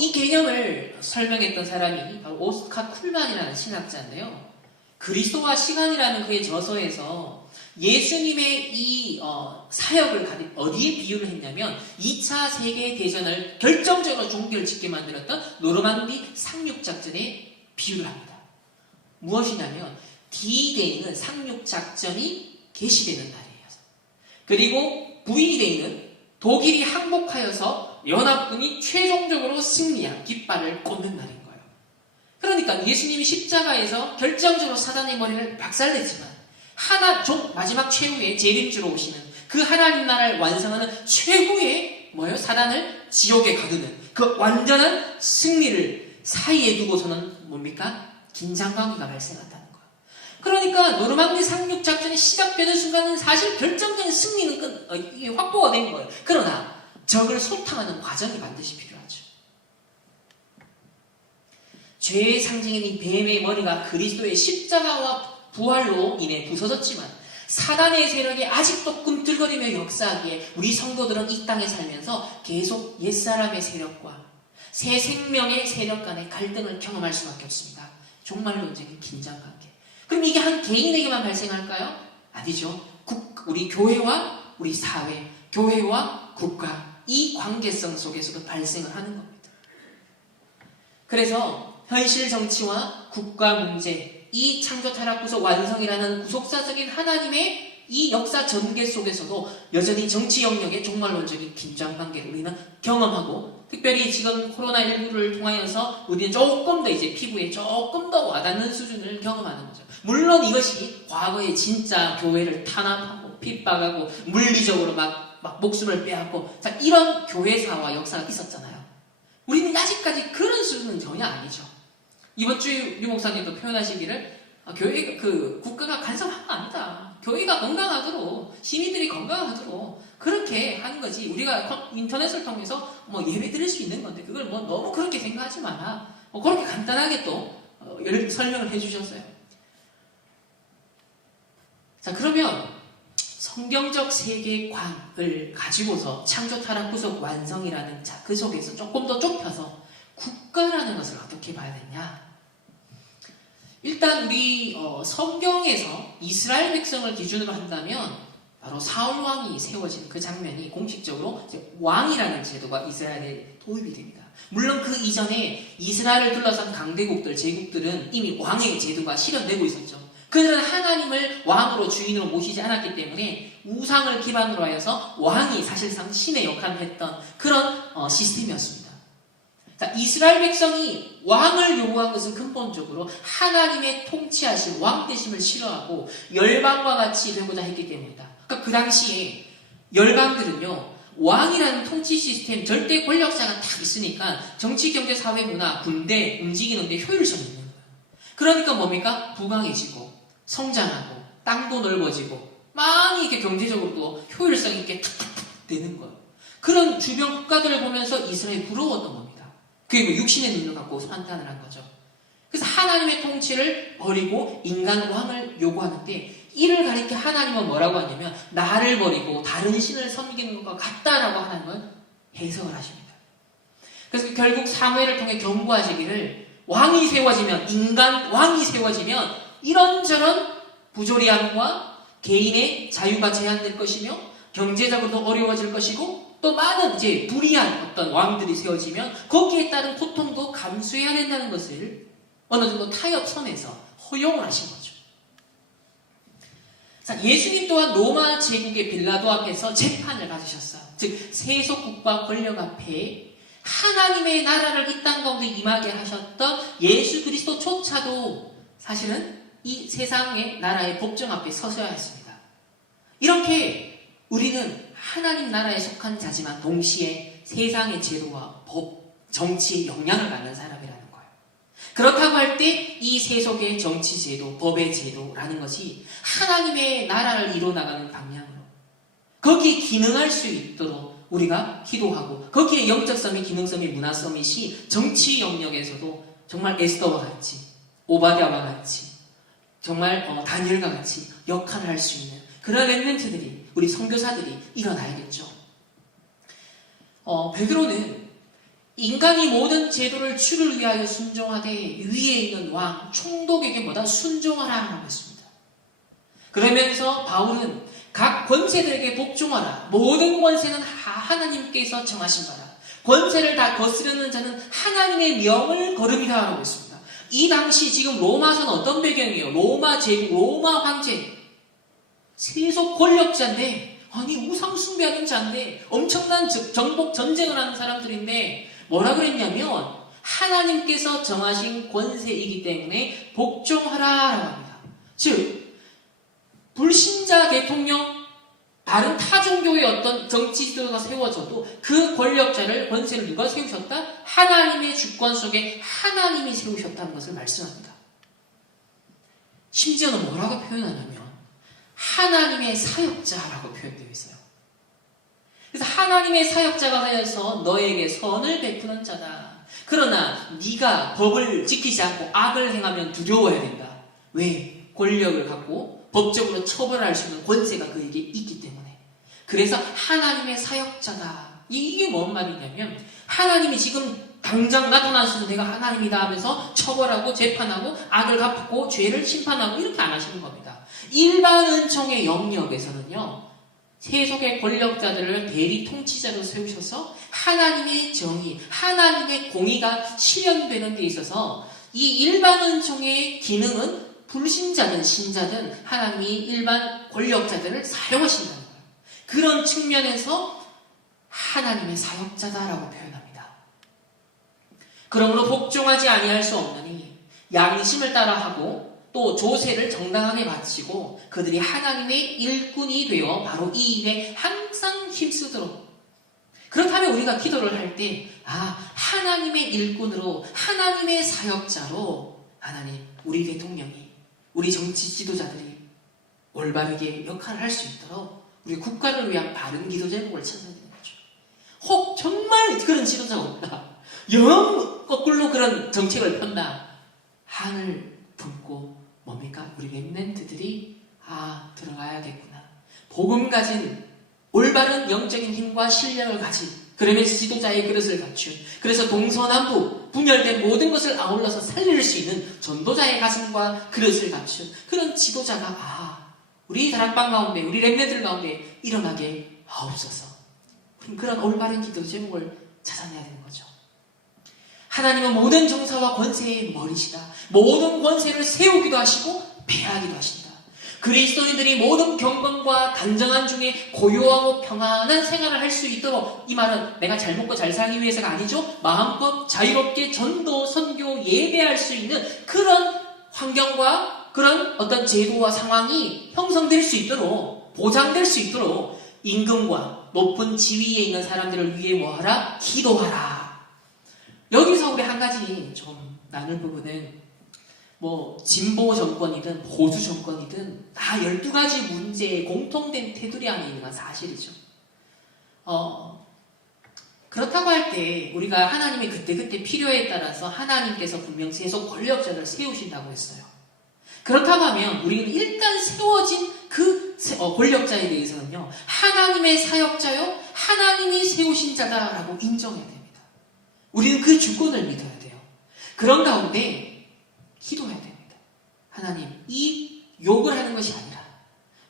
이 개념을 설명했던 사람이 바로 오스카 쿨만이라는 신학자인데요. 그리스도와 시간이라는 그의 저서에서 예수님의 이 사역을 어디에 비유를 했냐면 2차 세계대전을 결정적으로 종결을 짓게 만들었던 노르망디 상륙작전에 비유를 합니다. 무엇이냐면 D-Day는 상륙작전이 개시되는 날이에요. 그리고 V-Day는 독일이 항복하여서 연합군이 최종적으로 승리한 깃발을 꽂는 날인 거예요. 그러니까 예수님이 십자가에서 결정적으로 사단의 머리를 박살냈지만 마지막 최후의 재림주로 오시는 그 하나님 나라를 완성하는 최후의 사단을 지옥에 가두는 그 완전한 승리를 사이에 두고서는 뭡니까? 긴장관계가 발생한다는 거예요. 그러니까 노르망디 상륙작전이 시작되는 순간은 사실 결정적인 승리는 확보가 된 거예요. 그러나 적을 소탕하는 과정이 반드시 필요하죠. 죄의 상징인 이 뱀의 머리가 그리스도의 십자가와 부활로 인해 부서졌지만 사단의 세력이 아직도 꿈틀거리며 역사하기에 우리 성도들은 이 땅에 살면서 계속 옛사람의 세력과 새 생명의 세력 간의 갈등을 경험할 수밖에 없습니다. 종말론적인 긴장관계. 그럼 이게 한 개인에게만 발생할까요? 아니죠. 우리 교회와 우리 사회, 교회와 국가, 이 관계성 속에서도 발생을 하는 겁니다. 그래서 현실 정치와 국가 문제, 이 창조 타락 구속 완성이라는 구속사적인 하나님의 이 역사 전개 속에서도 여전히 정치 영역의 종말론적인 긴장관계를 우리는 경험하고, 특별히 지금 코로나19를 통하여서 우리는 조금 더 이제 피부에 조금 더 와닿는 수준을 경험하는 거죠. 물론 이것이 과거에 진짜 교회를 탄압하고 핍박하고 물리적으로 막 목숨을 빼앗고, 자, 이런 교회사와 역사가 있었잖아요. 우리는 아직까지 그런 수준은 전혀 아니죠. 이번 주에 류 목사님도 표현하시기를 국가가 간섭한 거 아니다. 교회가 건강하도록, 시민들이 건강하도록 그렇게 하는 거지. 우리가 인터넷을 통해서 예배 드릴 수 있는 건데 그걸 너무 그렇게 생각하지 마라. 그렇게 간단하게 또 설명을 해주셨어요. 자, 그러면 성경적 세계관을 가지고서 창조 타락 구속 완성이라는 그 속에서 조금 더 좁혀서 국가라는 것을 어떻게 봐야 되냐? 일단 우리 성경에서 이스라엘 백성을 기준으로 한다면 바로 사울 왕이 세워진 그 장면이 공식적으로 이제 왕이라는 제도가 이스라엘에 도입이 됩니다. 물론 그 이전에 이스라엘을 둘러싼 강대국들, 제국들은 이미 왕의 제도가 실현되고 있었죠. 그들은 하나님을 왕으로 주인으로 모시지 않았기 때문에 우상을 기반으로 하여서 왕이 사실상 신의 역할을 했던 그런 시스템이었습니다. 자, 이스라엘 백성이 왕을 요구한 것은 근본적으로 하나님의 통치하신 왕 되심을 싫어하고 열방과 같이 되고자 했기 때문이다. 그러니까 그 당시에 열방들은요, 왕이라는 통치 시스템, 절대 권력자가 딱 있으니까 정치, 경제, 사회, 문화, 군대 움직이는데 효율성이 있는 거예요. 그러니까 뭡니까? 부강해지고 성장하고 땅도 넓어지고 많이 이렇게 경제적으로도 효율성 있게 탁탁탁 되는 거예요. 그런 주변 국가들을 보면서 이스라엘이 부러웠던 겁니다. 그게 육신의 눈을 갖고 판단을 한 거죠. 그래서 하나님의 통치를 버리고 인간 왕을 요구하는데, 이를 가리켜 하나님은 뭐라고 하냐면 나를 버리고 다른 신을 섬기는 것과 같다라고 하나님은 해석을 하십니다. 그래서 결국 사무엘을 통해 경고하시기를, 왕이 세워지면, 인간 왕이 세워지면 이런저런 부조리함과 개인의 자유가 제한될 것이며 경제적으로도 어려워질 것이고, 또 많은 이제 불의한 어떤 왕들이 세워지면 거기에 따른 고통도 감수해야 된다는 것을 어느 정도 타협선에서 허용을 하신 거죠. 자, 예수님 또한 로마 제국의 빌라도 앞에서 재판을 가지셨어요. 즉 세속국과 권력 앞에 하나님의 나라를 이 땅 가운데 임하게 하셨던 예수 그리스도조차도 사실은 이 세상의 나라의 법정 앞에 서셔야 했습니다. 이렇게 우리는 하나님 나라에 속한 자지만 동시에 세상의 제도와 법, 정치에 영향을 받는 사람이라는 거예요. 그렇다고 할 때 이 세속의 정치 제도, 법의 제도라는 것이 하나님의 나라를 이뤄나가는 방향으로 거기에 기능할 수 있도록 우리가 기도하고 거기에 영적섬이, 기능섬이, 문화섬이 정치 영역에서도 정말 에스더와 같이, 오바댜와 같이, 정말 다니엘과 같이 역할을 할 수 있는 그런 렘넌트들이, 우리 선교사들이 일어나야겠죠. 베드로는 인간이 모든 제도를 주를 위하여 순종하되 위에 있는 왕, 총독에게 뭐다 순종하라 라고 했습니다. 그러면서 바울은 각 권세들에게 복종하라. 모든 권세는 하나님께서 정하신 바라. 권세를 다 거스르는 자는 하나님의 명을 거름이라 라고 했습니다. 이 당시 지금 로마서는 어떤 배경이에요? 로마 제국, 로마 황제. 세속 권력자인데, 아니 우상 숭배하는 자인데, 엄청난 정복 전쟁을 하는 사람들인데 뭐라 그랬냐면 하나님께서 정하신 권세이기 때문에 복종하라라고 합니다. 즉 불신자 대통령, 다른 타 종교의 어떤 정치 지도가 세워져도 그 권력자를, 권세를 누가 세우셨다? 하나님의 주권 속에 하나님이 세우셨다는 것을 말씀합니다. 심지어는 뭐라고 표현하냐면 하나님의 사역자라고 표현되어 있어요. 그래서 하나님의 사역자가 되어서 너에게 선을 베푸는 자다. 그러나 네가 법을 지키지 않고 악을 행하면 두려워해야 된다. 왜? 권력을 갖고 법적으로 처벌할 수 있는 권세가 그에게 있기 때문에. 그래서 하나님의 사역자다. 이게 뭔 말이냐면 하나님이 지금 당장 나타나셔서 내가 하나님이다 하면서 처벌하고 재판하고 악을 갚고 죄를 심판하고 이렇게 안 하시는 겁니다. 일반 은총의 영역에서는요, 세속의 권력자들을 대리 통치자로 세우셔서 하나님의 정의, 하나님의 공의가 실현되는 데 있어서 이 일반 은총의 기능은 불신자든 신자든 하나님이 일반 권력자들을 사용하신다는 거예요. 그런 측면에서 하나님의 사역자다라고 표현합니다. 그러므로 복종하지 아니할 수 없느니 양심을 따라하고 또 조세를 정당하게 바치고 그들이 하나님의 일꾼이 되어 바로 이 일에 항상 힘쓰도록. 그렇다면 우리가 기도를 할 때 하나님의 일꾼으로, 하나님의 사역자로 하나님, 우리 대통령이, 우리 정치 지도자들이 올바르게 역할을 할 수 있도록 우리 국가를 위한 바른 기도 제목을 찾아야 되는 거죠. 혹 정말 그런 지도자가 없다, 영 거꾸로 그런 정책을 편다, 한을 품고 뭡니까? 우리 렘넌트들이 들어가야겠구나. 복음 가진 올바른 영적인 힘과 실력을 가진, 그러면서 지도자의 그릇을 갖춘, 그래서 동서남북 분열된 모든 것을 아울러서 살릴 수 있는 전도자의 가슴과 그릇을 갖춘 그런 지도자가 우리 다락방 가운데, 우리 렘넌트들 가운데 일어나게 하옵소서. 그런 올바른 기도 제목을 찾아내야 되는 거죠. 하나님은 모든 정사와 권세의 머리시다. 모든 권세를 세우기도 하시고 폐하기도 하신다. 그리스도인들이 모든 경건과 단정한 중에 고요하고 평안한 생활을 할 수 있도록, 이 말은 내가 잘 먹고 잘 살기 위해서가 아니죠. 마음껏 자유롭게 전도, 선교, 예배할 수 있는 그런 환경과 그런 어떤 제도와 상황이 형성될 수 있도록, 보장될 수 있도록 임금과 높은 지위에 있는 사람들을 위해 뭐하라? 기도하라. 여기서 우리 한 가지 좀 나눌 부분은 진보 정권이든 보수 정권이든 다 12가지 문제의 공통된 테두리 안에 있는 건 사실이죠. 그렇다고 할 때 우리가 하나님의 그때그때 필요에 따라서 하나님께서 분명 세속 권력자를 세우신다고 했어요. 그렇다고 하면 우리는 일단 세워진 그 권력자에 대해서는요, 하나님의 사역자요, 하나님이 세우신 자다라고 인정해야 됩니다. 우리는 그 주권을 믿어야 돼요. 그런 가운데 기도해야 됩니다. 하나님, 이 욕을 하는 것이 아니라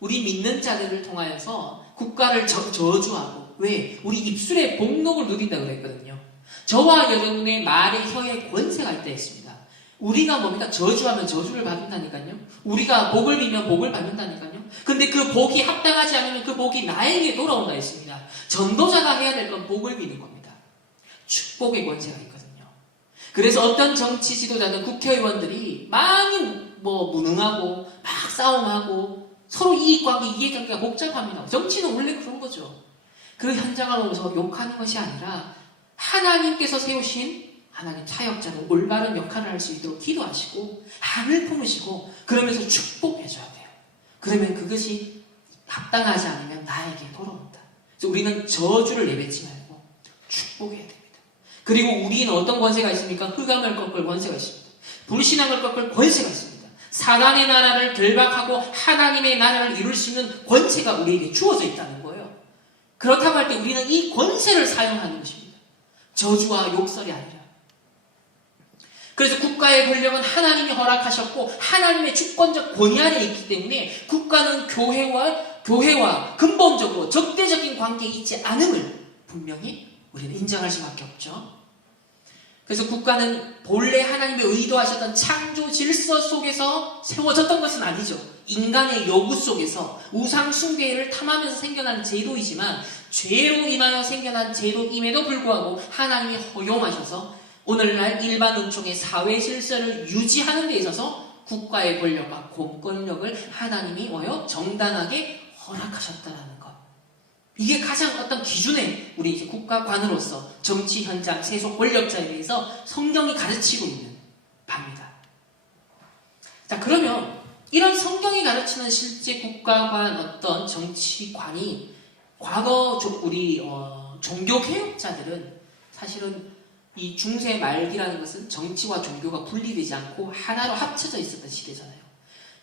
우리 믿는 자들을 통하여서 국가를 저주하고, 왜? 우리 입술에 복록을 누린다고 그랬거든요. 저와 여러분의 말의 혀에 권세가 있다 했습니다. 우리가 뭡니까? 저주하면 저주를 받는다니까요. 우리가 복을 빌면 복을 받는다니까요. 근데 그 복이 합당하지 않으면 그 복이 나에게 돌아온다 했습니다. 전도자가 해야 될 건 복을 비는 겁니다. 축복의 권세가 있거든요. 그래서 어떤 정치 지도자든 국회의원들이 많이 무능하고 막 싸움하고 서로 이익관계, 이해관계가 복잡합니다. 정치는 원래 그런 거죠. 그 현장을 보면서 욕하는 것이 아니라 하나님께서 세우신 하나님 사역자로 올바른 역할을 할 수 있도록 기도하시고 함을 품으시고 그러면서 축복해줘야 돼요. 그러면 그것이 합당하지 않으면 나에게 돌아온다. 그래서 우리는 저주를 내뱉지 말고 축복해야 됩니다. 그리고 우리는 어떤 권세가 있습니까? 흑암을 꺾을 권세가 있습니다. 불신앙을 꺾을 권세가 있습니다. 사단의 나라를 결박하고 하나님의 나라를 이룰 수 있는 권세가 우리에게 주어져 있다는 거예요. 그렇다고 할 때 우리는 이 권세를 사용하는 것입니다. 저주와 욕설이 아니라. 그래서 국가의 권력은 하나님이 허락하셨고 하나님의 주권적 권위 안에 있기 때문에 국가는 교회와 근본적으로 적대적인 관계에 있지 않음을 분명히 우리는 인정할 수밖에 없죠. 그래서 국가는 본래 하나님의 의도하셨던 창조 질서 속에서 세워졌던 것은 아니죠. 인간의 요구 속에서 우상 숭배를 탐하면서 생겨난 제도이지만 죄로 인하여 생겨난 제도임에도 불구하고 하나님이 허용하셔서 오늘날 일반 은총의 사회 질서를 유지하는 데 있어서 국가의 권력과 공권력을 하나님이 정당하게 허락하셨다는 것. 이게 가장 어떤 기준에 우리 이제 국가관으로서 정치 현장 세속 권력자에 대해서 성경이 가르치고 있는 바입니다. 자, 그러면 이런 성경이 가르치는 실제 국가관 어떤 정치관이 과거 우리 종교개혁자들은 사실은 이 중세 말기라는 것은 정치와 종교가 분리되지 않고 하나로 합쳐져 있었던 시대잖아요.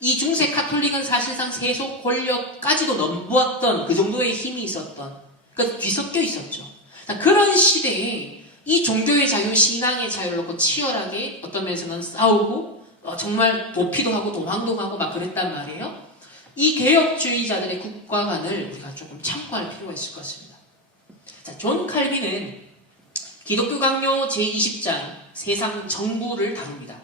이 중세 카톨릭은 사실상 세속 권력까지도 넘보았던 그 정도의 힘이 있었던, 그러니까 뒤섞여 있었죠. 그런 시대에 이 종교의 자유, 신앙의 자유를 놓고 치열하게 어떤 면에서는 싸우고 정말 도피도 하고 도망도 하고 막 그랬단 말이에요. 이 개혁주의자들의 국가관을 우리가 조금 참고할 필요가 있을 것 같습니다. 자, 존 칼빈은 기독교 강요 제20장 세상 정부를 다룹니다.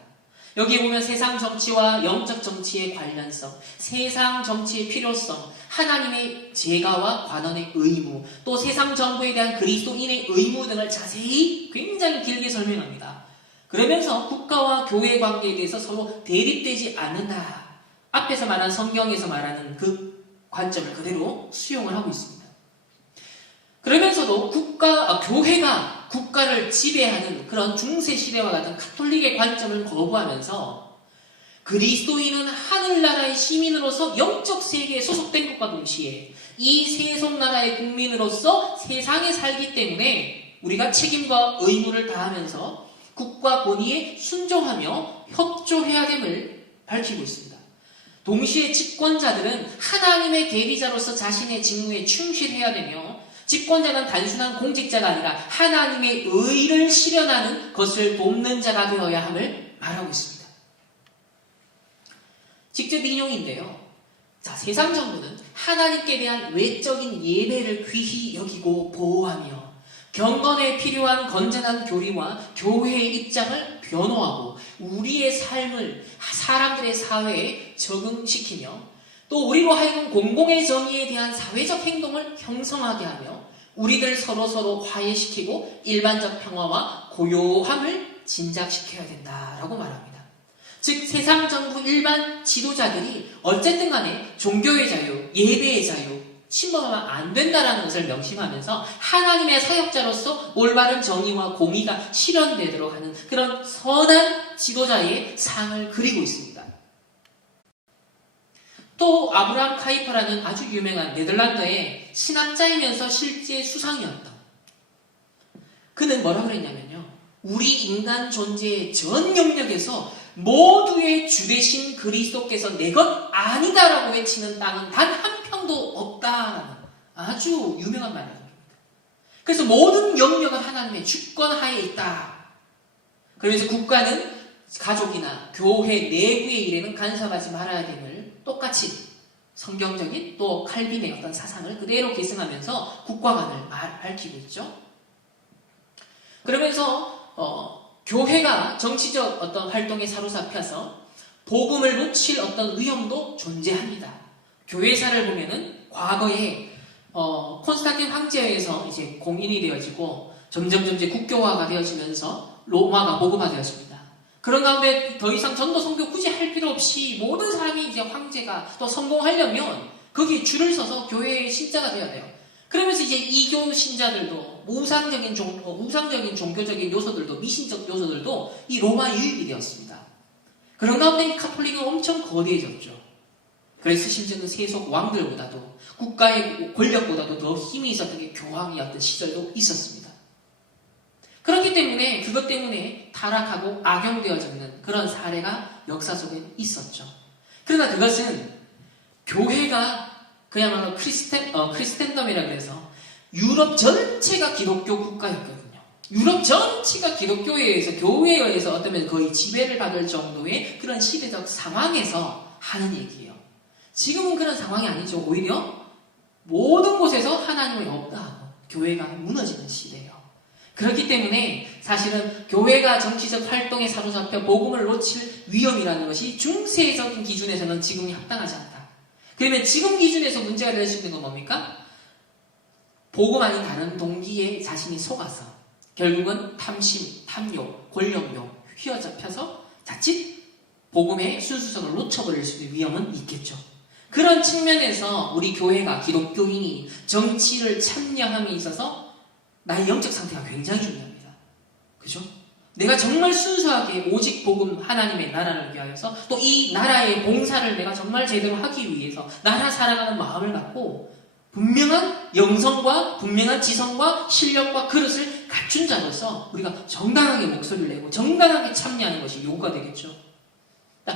여기에 보면 세상 정치와 영적 정치의 관련성, 세상 정치의 필요성, 하나님의 제가와 관원의 의무, 또 세상 정부에 대한 그리스도인의 의무 등을 자세히 굉장히 길게 설명합니다. 그러면서 국가와 교회 관계에 대해서 서로 대립되지 않는다. 앞에서 말한 성경에서 말하는 그 관점을 그대로 수용을 하고 있습니다. 그러면서도 교회가 국가를 지배하는 그런 중세시대와 같은 카톨릭의 관점을 거부하면서 그리스도인은 하늘나라의 시민으로서 영적 세계에 소속된 것과 동시에 이 세속나라의 국민으로서 세상에 살기 때문에 우리가 책임과 의무를 다하면서 국가 권위에 순종하며 협조해야 됨을 밝히고 있습니다. 동시에 집권자들은 하나님의 대리자로서 자신의 직무에 충실해야 되며 집권자는 단순한 공직자가 아니라 하나님의 의를 실현하는 것을 돕는 자가 되어야 함을 말하고 있습니다. 직접 인용인데요. 자, 세상 정부는 하나님께 대한 외적인 예배를 귀히 여기고 보호하며 경건에 필요한 건전한 교리와 교회의 입장을 변호하고 우리의 삶을 사람들의 사회에 적응시키며 또 우리로 하여금 공공의 정의에 대한 사회적 행동을 형성하게 하며 우리들 서로 화해시키고 일반적 평화와 고요함을 진작시켜야 된다라고 말합니다. 즉 세상 정부 일반 지도자들이 어쨌든 간에 종교의 자유, 예배의 자유, 침범하면 안 된다라는 것을 명심하면서 하나님의 사역자로서 올바른 정의와 공의가 실현되도록 하는 그런 선한 지도자의 상을 그리고 있습니다. 또 아브라함 카이퍼라는 아주 유명한 네덜란드의 신학자이면서 실제 수상이었다. 그는 뭐라고 그랬냐면요. 우리 인간 존재의 전 영역에서 모두의 주되신 그리스도께서 내 것 아니다라고 외치는 땅은 단 한 평도 없다라는 아주 유명한 말입니다. 그래서 모든 영역은 하나님의 주권 하에 있다. 그러면서 국가는 가족이나 교회 내부의 일에는 간섭하지 말아야 됨을 똑같이 성경적인 또 칼빈의 어떤 사상을 그대로 계승하면서 국가관을 밝히고 있죠. 그러면서 교회가 정치적 어떤 활동에 사로잡혀서 복음을 놓칠 어떤 위험도 존재합니다. 교회사를 보면은 과거에 콘스탄틴 황제에 의해서 이제 공인이 되어지고 점점 이제 국교화가 되어지면서 로마가 복음화되었습니다. 그런 가운데 더 이상 전도 선교 굳이 할 필요 없이 모든 사람이 이제 황제가 또 성공하려면 거기 줄을 서서 교회의 신자가 되어야 돼요. 그러면서 이제 이교 신자들도 우상적인 종교적인 요소들도 미신적 요소들도 이 로마에 유입이 되었습니다. 그런 가운데 이 카톨릭은 엄청 거대해졌죠. 그래서 심지어는 세속 왕들보다도 국가의 권력보다도 더 힘이 있었던 게 교황이었던 시절도 있었습니다. 그렇기 때문에 그것 때문에 타락하고 악용되어지는 그런 사례가 역사 속에 있었죠. 그러나 그것은 교회가 그야말로 크리스텐덤이라고 해서 유럽 전체가 기독교 국가였거든요. 유럽 전체가 기독교에 의해서 교회에 의해서 어쩌면 거의 지배를 받을 정도의 그런 시대적 상황에서 하는 얘기예요. 지금은 그런 상황이 아니죠. 오히려 모든 곳에서 하나님이 없다 하고 교회가 무너지는 시대예요. 그렇기 때문에 사실은 교회가 정치적 활동에 사로잡혀 복음을 놓칠 위험이라는 것이 중세적인 기준에서는 지금이 합당하지 않다. 그러면 지금 기준에서 문제가 될 수 있는 건 뭡니까? 복음 아닌 다른 동기에 자신이 속아서 결국은 탐심, 탐욕, 권력욕 휘어잡혀서 자칫 복음의 순수성을 놓쳐버릴 수 있는 위험은 있겠죠. 그런 측면에서 우리 교회가 기독교인이 정치를 참여함에 있어서 나의 영적 상태가 굉장히 중요합니다. 그죠? 내가 정말 순수하게 오직 복음 하나님의 나라를 위하여서 또 이 나라의 봉사를 내가 정말 제대로 하기 위해서 나라 살아가는 마음을 갖고 분명한 영성과 분명한 지성과 실력과 그릇을 갖춘 자로서 우리가 정당하게 목소리를 내고 정당하게 참여하는 것이 요구가 되겠죠.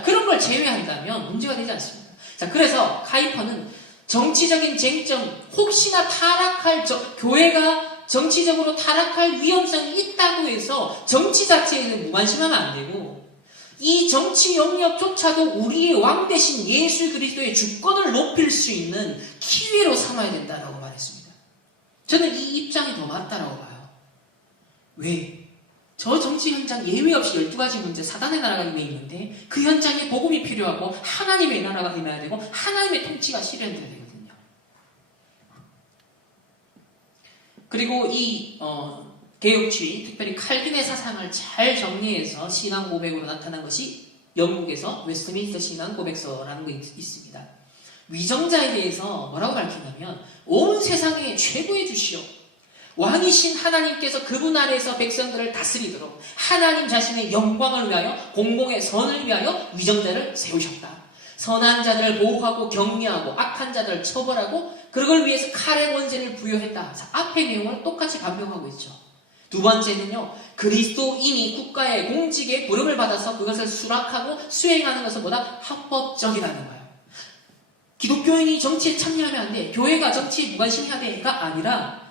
그런 걸 제외한다면 문제가 되지 않습니다. 자, 그래서 카이퍼는 정치적인 쟁점, 혹시나 타락할 교회가 정치적으로 타락할 위험성이 있다고 해서 정치 자체에는 무관심하면 안 되고 이 정치 영역조차도 우리의 왕 대신 예수 그리스도의 주권을 높일 수 있는 기회로 삼아야 된다라고 말했습니다. 저는 이 입장이 더 맞다라고 봐요. 왜? 저 정치 현장 예외 없이 12가지 문제 사단의 나라가 임해 있는데 그 현장에 복음이 필요하고 하나님의 나라가 임해야 되고 하나님의 통치가 실현돼야 되거든요. 그리고 이 개혁주의, 특별히 칼빈의 사상을 잘 정리해서 신앙 고백으로 나타난 것이 영국에서 웨스트민스터 신앙 고백서라는 게 있습니다. 위정자에 대해서 뭐라고 밝히냐면 온 세상의 최고의 주시오. 왕이신 하나님께서 그분 아래에서 백성들을 다스리도록 하나님 자신의 영광을 위하여 공공의 선을 위하여 위정자를 세우셨다. 선한 자들을 보호하고 격려하고 악한 자들을 처벌하고 그걸 위해서 칼의 권세를 부여했다. 자, 앞의 내용을 똑같이 반복하고 있죠. 두 번째는요, 그리스도인이 국가의 공직에 부름을 받아서 그것을 수락하고 수행하는 것은 보다 합법적이라는 거예요. 기독교인이 정치에 참여하면 안 돼. 교회가 정치에 무관심해야 돼가 아니라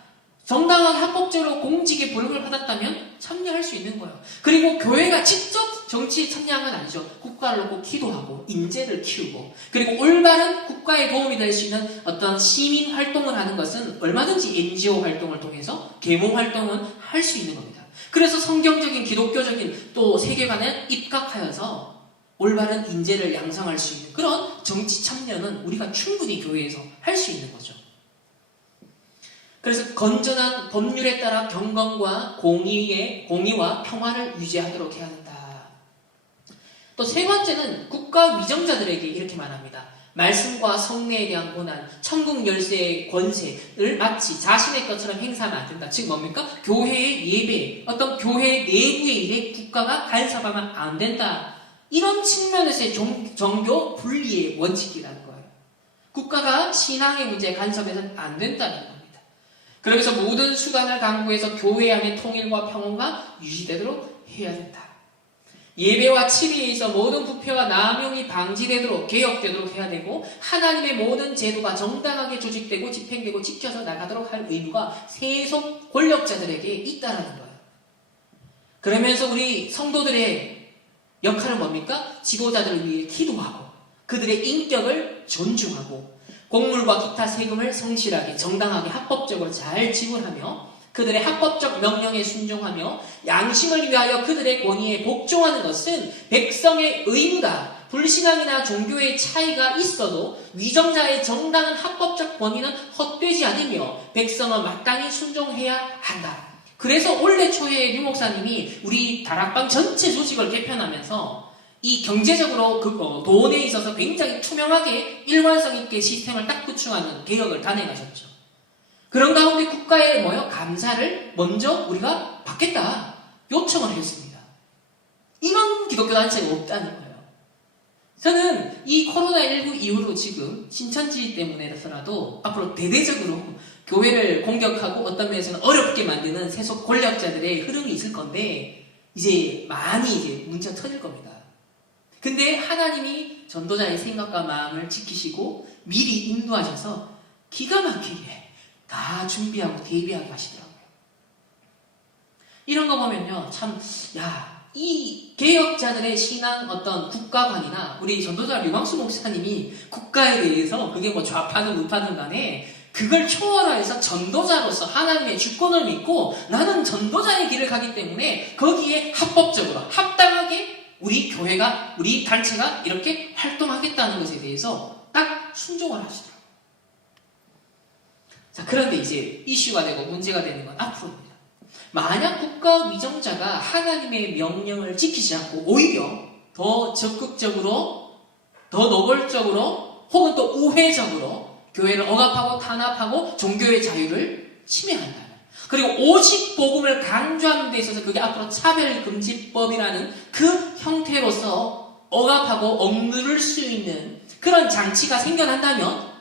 정당하게 합법적으로 공직에 부름을 받았다면 참여할 수 있는 거예요. 그리고 교회가 직접 정치에 참여한 건 아니죠. 국가를 놓고 기도하고 인재를 키우고 그리고 올바른 국가에 도움이 될 수 있는 어떤 시민 활동을 하는 것은 얼마든지 NGO 활동을 통해서 계몽 활동은 할 수 있는 겁니다. 그래서 성경적인 기독교적인 또 세계관에 입각하여서 올바른 인재를 양성할 수 있는 그런 정치 참여는 우리가 충분히 교회에서 할 수 있는 거죠. 그래서 건전한 법률에 따라 경건과 공의와 평화를 유지하도록 해야 한다. 또 세 번째는 국가 위정자들에게 이렇게 말합니다. 말씀과 성례에 대한 권한, 천국 열쇠의 권세를 마치 자신의 것처럼 행사하면 안 된다. 즉 뭡니까? 교회의 예배, 어떤 교회 내부의 일에 국가가 간섭하면 안 된다. 이런 측면에서의 종교 분리의 원칙이라는 거예요. 국가가 신앙의 문제에 간섭해서는 안 된다는 겁니다. 그러면서 모든 수단을 강구해서 교회 안의 통일과 평화가 유지되도록 해야 된다. 예배와 치리에 있어 모든 부패와 남용이 방지되도록 개혁되도록 해야 되고 하나님의 모든 제도가 정당하게 조직되고 집행되고 지켜져 나가도록 할 의무가 세속 권력자들에게 있다는 거예요. 그러면서 우리 성도들의 역할은 뭡니까? 지도자들을 위해 기도하고 그들의 인격을 존중하고 공물과 기타 세금을 성실하게 정당하게 합법적으로 잘 지불하며 그들의 합법적 명령에 순종하며 양심을 위하여 그들의 권위에 복종하는 것은 백성의 의무다. 불신앙이나 종교의 차이가 있어도 위정자의 정당한 합법적 권위는 헛되지 않으며 백성은 마땅히 순종해야 한다. 그래서 올해 초에 유 목사님이 우리 다락방 전체 조직을 개편하면서 이 경제적으로 돈에 있어서 굉장히 투명하게 일관성 있게 시스템을 딱 구축하는 개혁을 단행하셨죠. 그런 가운데 국가의 감사를 먼저 우리가 받겠다 요청을 했습니다. 이런 기독교 단체가 없다는 거예요. 저는 이 코로나19 이후로 지금 신천지 때문에라도 앞으로 대대적으로 교회를 공격하고 어떤 면에서는 어렵게 만드는 세속 권력자들의 흐름이 있을 건데 이제 많이 문제가 터질 겁니다. 근데 하나님이 전도자의 생각과 마음을 지키시고 미리 인도하셔서 기가 막히게 다 준비하고 대비하게 하시더라고요. 이런 거 보면요, 이 개혁자들의 신앙 어떤 국가관이나 우리 전도자 류광수 목사님이 국가에 대해서 그게 좌파든 우파든 간에 그걸 초월해서 전도자로서 하나님의 주권을 믿고 나는 전도자의 길을 가기 때문에 거기에 합법적으로 합당하게 우리 교회가 우리 단체가 이렇게 활동하겠다는 것에 대해서 딱 순종을 하시더라고요. 자, 그런데 이제 이슈가 되고 문제가 되는 건 앞으로입니다. 만약 국가 위정자가 하나님의 명령을 지키지 않고 오히려 더 적극적으로, 더 노골적으로, 혹은 또 우회적으로 교회를 억압하고 탄압하고 종교의 자유를 침해한다면, 그리고 오직 복음을 강조하는 데 있어서 그게 앞으로 차별금지법이라는 그 형태로서 억압하고 억누를 수 있는 그런 장치가 생겨난다면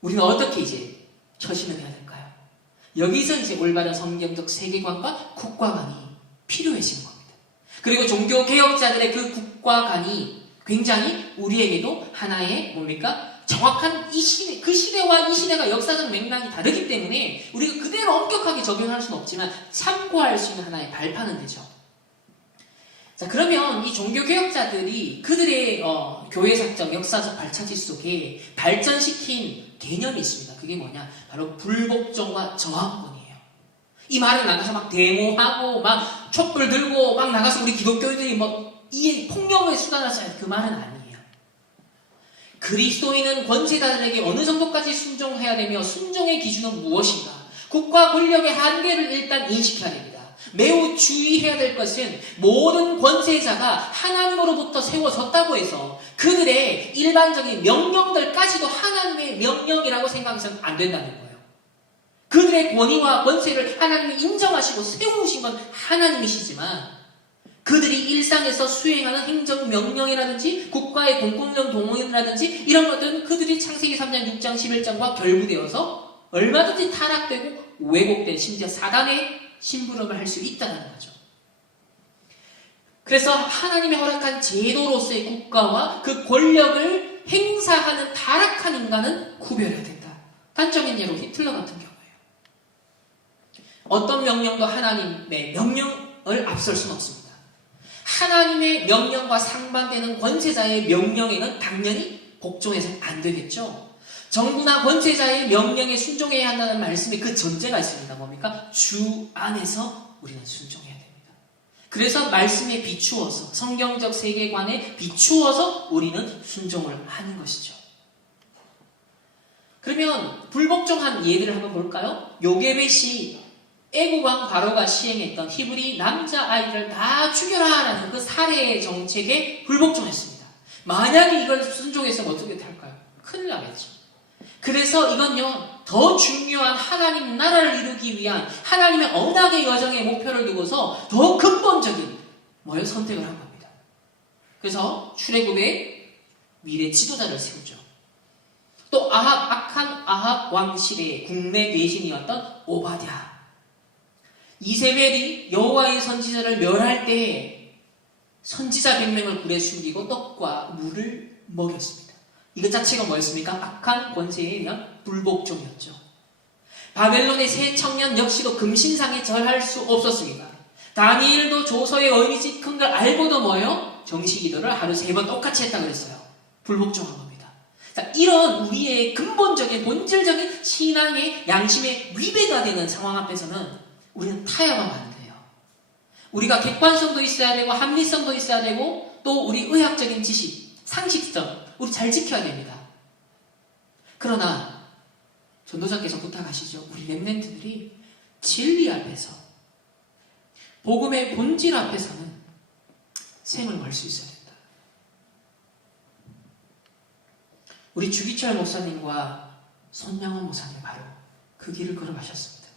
우리는 어떻게 이제 처신을 해야 될까요? 여기서 이제 올바른 성경적 세계관과 국가관이 필요해지는 겁니다. 그리고 종교개혁자들의 그 국가관이 굉장히 우리에게도 하나의 정확한 이 시대, 그 시대와 이 시대가 역사적 맥락이 다르기 때문에 우리가 그대로 엄격하게 적용할 수는 없지만 참고할 수 있는 하나의 발판은 되죠. 자, 그러면 이 종교개혁자들이 그들의 교회사적, 역사적 발차기 속에 발전시킨 개념이 있습니다. 그게 뭐냐? 바로 불복종과 저항권이에요. 이 말을 나가서 막 데모하고 막 촛불 들고 막 나가서 우리 기독교인들이 이 폭력의 수단을 써야 그 말은 아니에요. 그리스도인은 권세자들에게 어느 정도까지 순종해야 되며 순종의 기준은 무엇인가? 국가 권력의 한계를 일단 인식해야 됩니다. 매우 주의해야 될 것은 모든 권세자가 하나님으로부터 세워졌다고 해서 그들의 일반적인 명령들까지도 하나님의 명령이라고 생각해서는 안 된다는 거예요. 그들의 권위와 권세를 하나님이 인정하시고 세우신 건 하나님이시지만 그들이 일상에서 수행하는 행정명령이라든지 국가의 공공령 동원이라든지 이런 것들은 그들이 창세기 3장, 6장, 11장과 결부되어서 얼마든지 타락되고 왜곡된 심지어 사단의 심부름을 할 수 있다는 거죠. 그래서 하나님이 허락한 제도로서의 국가와 그 권력을 행사하는 타락한 인간은 구별해야 된다. 단적인 예로 히틀러 같은 경우예요. 어떤 명령도 하나님의 명령을 앞설 수는 없습니다. 하나님의 명령과 상반되는 권세자의 명령에는 당연히 복종해서는 안 되겠죠. 정부나 권세자의 명령에 순종해야 한다는 말씀에 그 전제가 있습니다. 뭡니까? 주 안에서 우리는 순종해야 됩니다. 그래서 말씀에 비추어서 성경적 세계관에 비추어서 우리는 순종을 하는 것이죠. 그러면 불복종한 예들을 한번 볼까요? 요게벳이 애국왕 바로가 시행했던 히브리 남자아이를 다 죽여라라는 그 살해 정책에 불복종했습니다. 만약에 이걸 순종했으면 어떻게 할까요? 큰일 나겠죠. 그래서 이건요, 더 중요한 하나님 나라를 이루기 위한 하나님의 언약의 여정의 목표를 두고서 더 근본적인 선택을 한 겁니다. 그래서 출애굽의 미래 지도자를 세우죠. 또 악한 아합 왕실의 국내 대신이었던 오바댜, 이세벨이 여호와의 선지자를 멸할 때 선지자 100명을 굴에 숨기고 떡과 물을 먹였습니다. 이것 자체가 뭐였습니까? 악한 권세에 의한 불복종이었죠. 바벨론의 새 청년 역시도 금신상에 절할 수 없었습니다. 다니엘도 조서의 의미 큰 걸 알고도 정시기도를 하루 3번 똑같이 했다고 그랬어요. 불복종한 겁니다. 자, 이런 우리의 근본적인 본질적인 신앙의 양심의 위배가 되는 상황 앞에서는 우리는 타협하면 안 돼요. 우리가 객관성도 있어야 되고 합리성도 있어야 되고 또 우리 의학적인 지식, 상식성 우리 잘 지켜야 됩니다. 그러나 전도자께서 부탁하시죠. 우리 렘넌트들이 진리 앞에서 복음의 본질 앞에서는 생을 걸 수 있어야 된다. 우리 주기철 목사님과 손양원 목사님 바로 그 길을 걸어가셨습니다.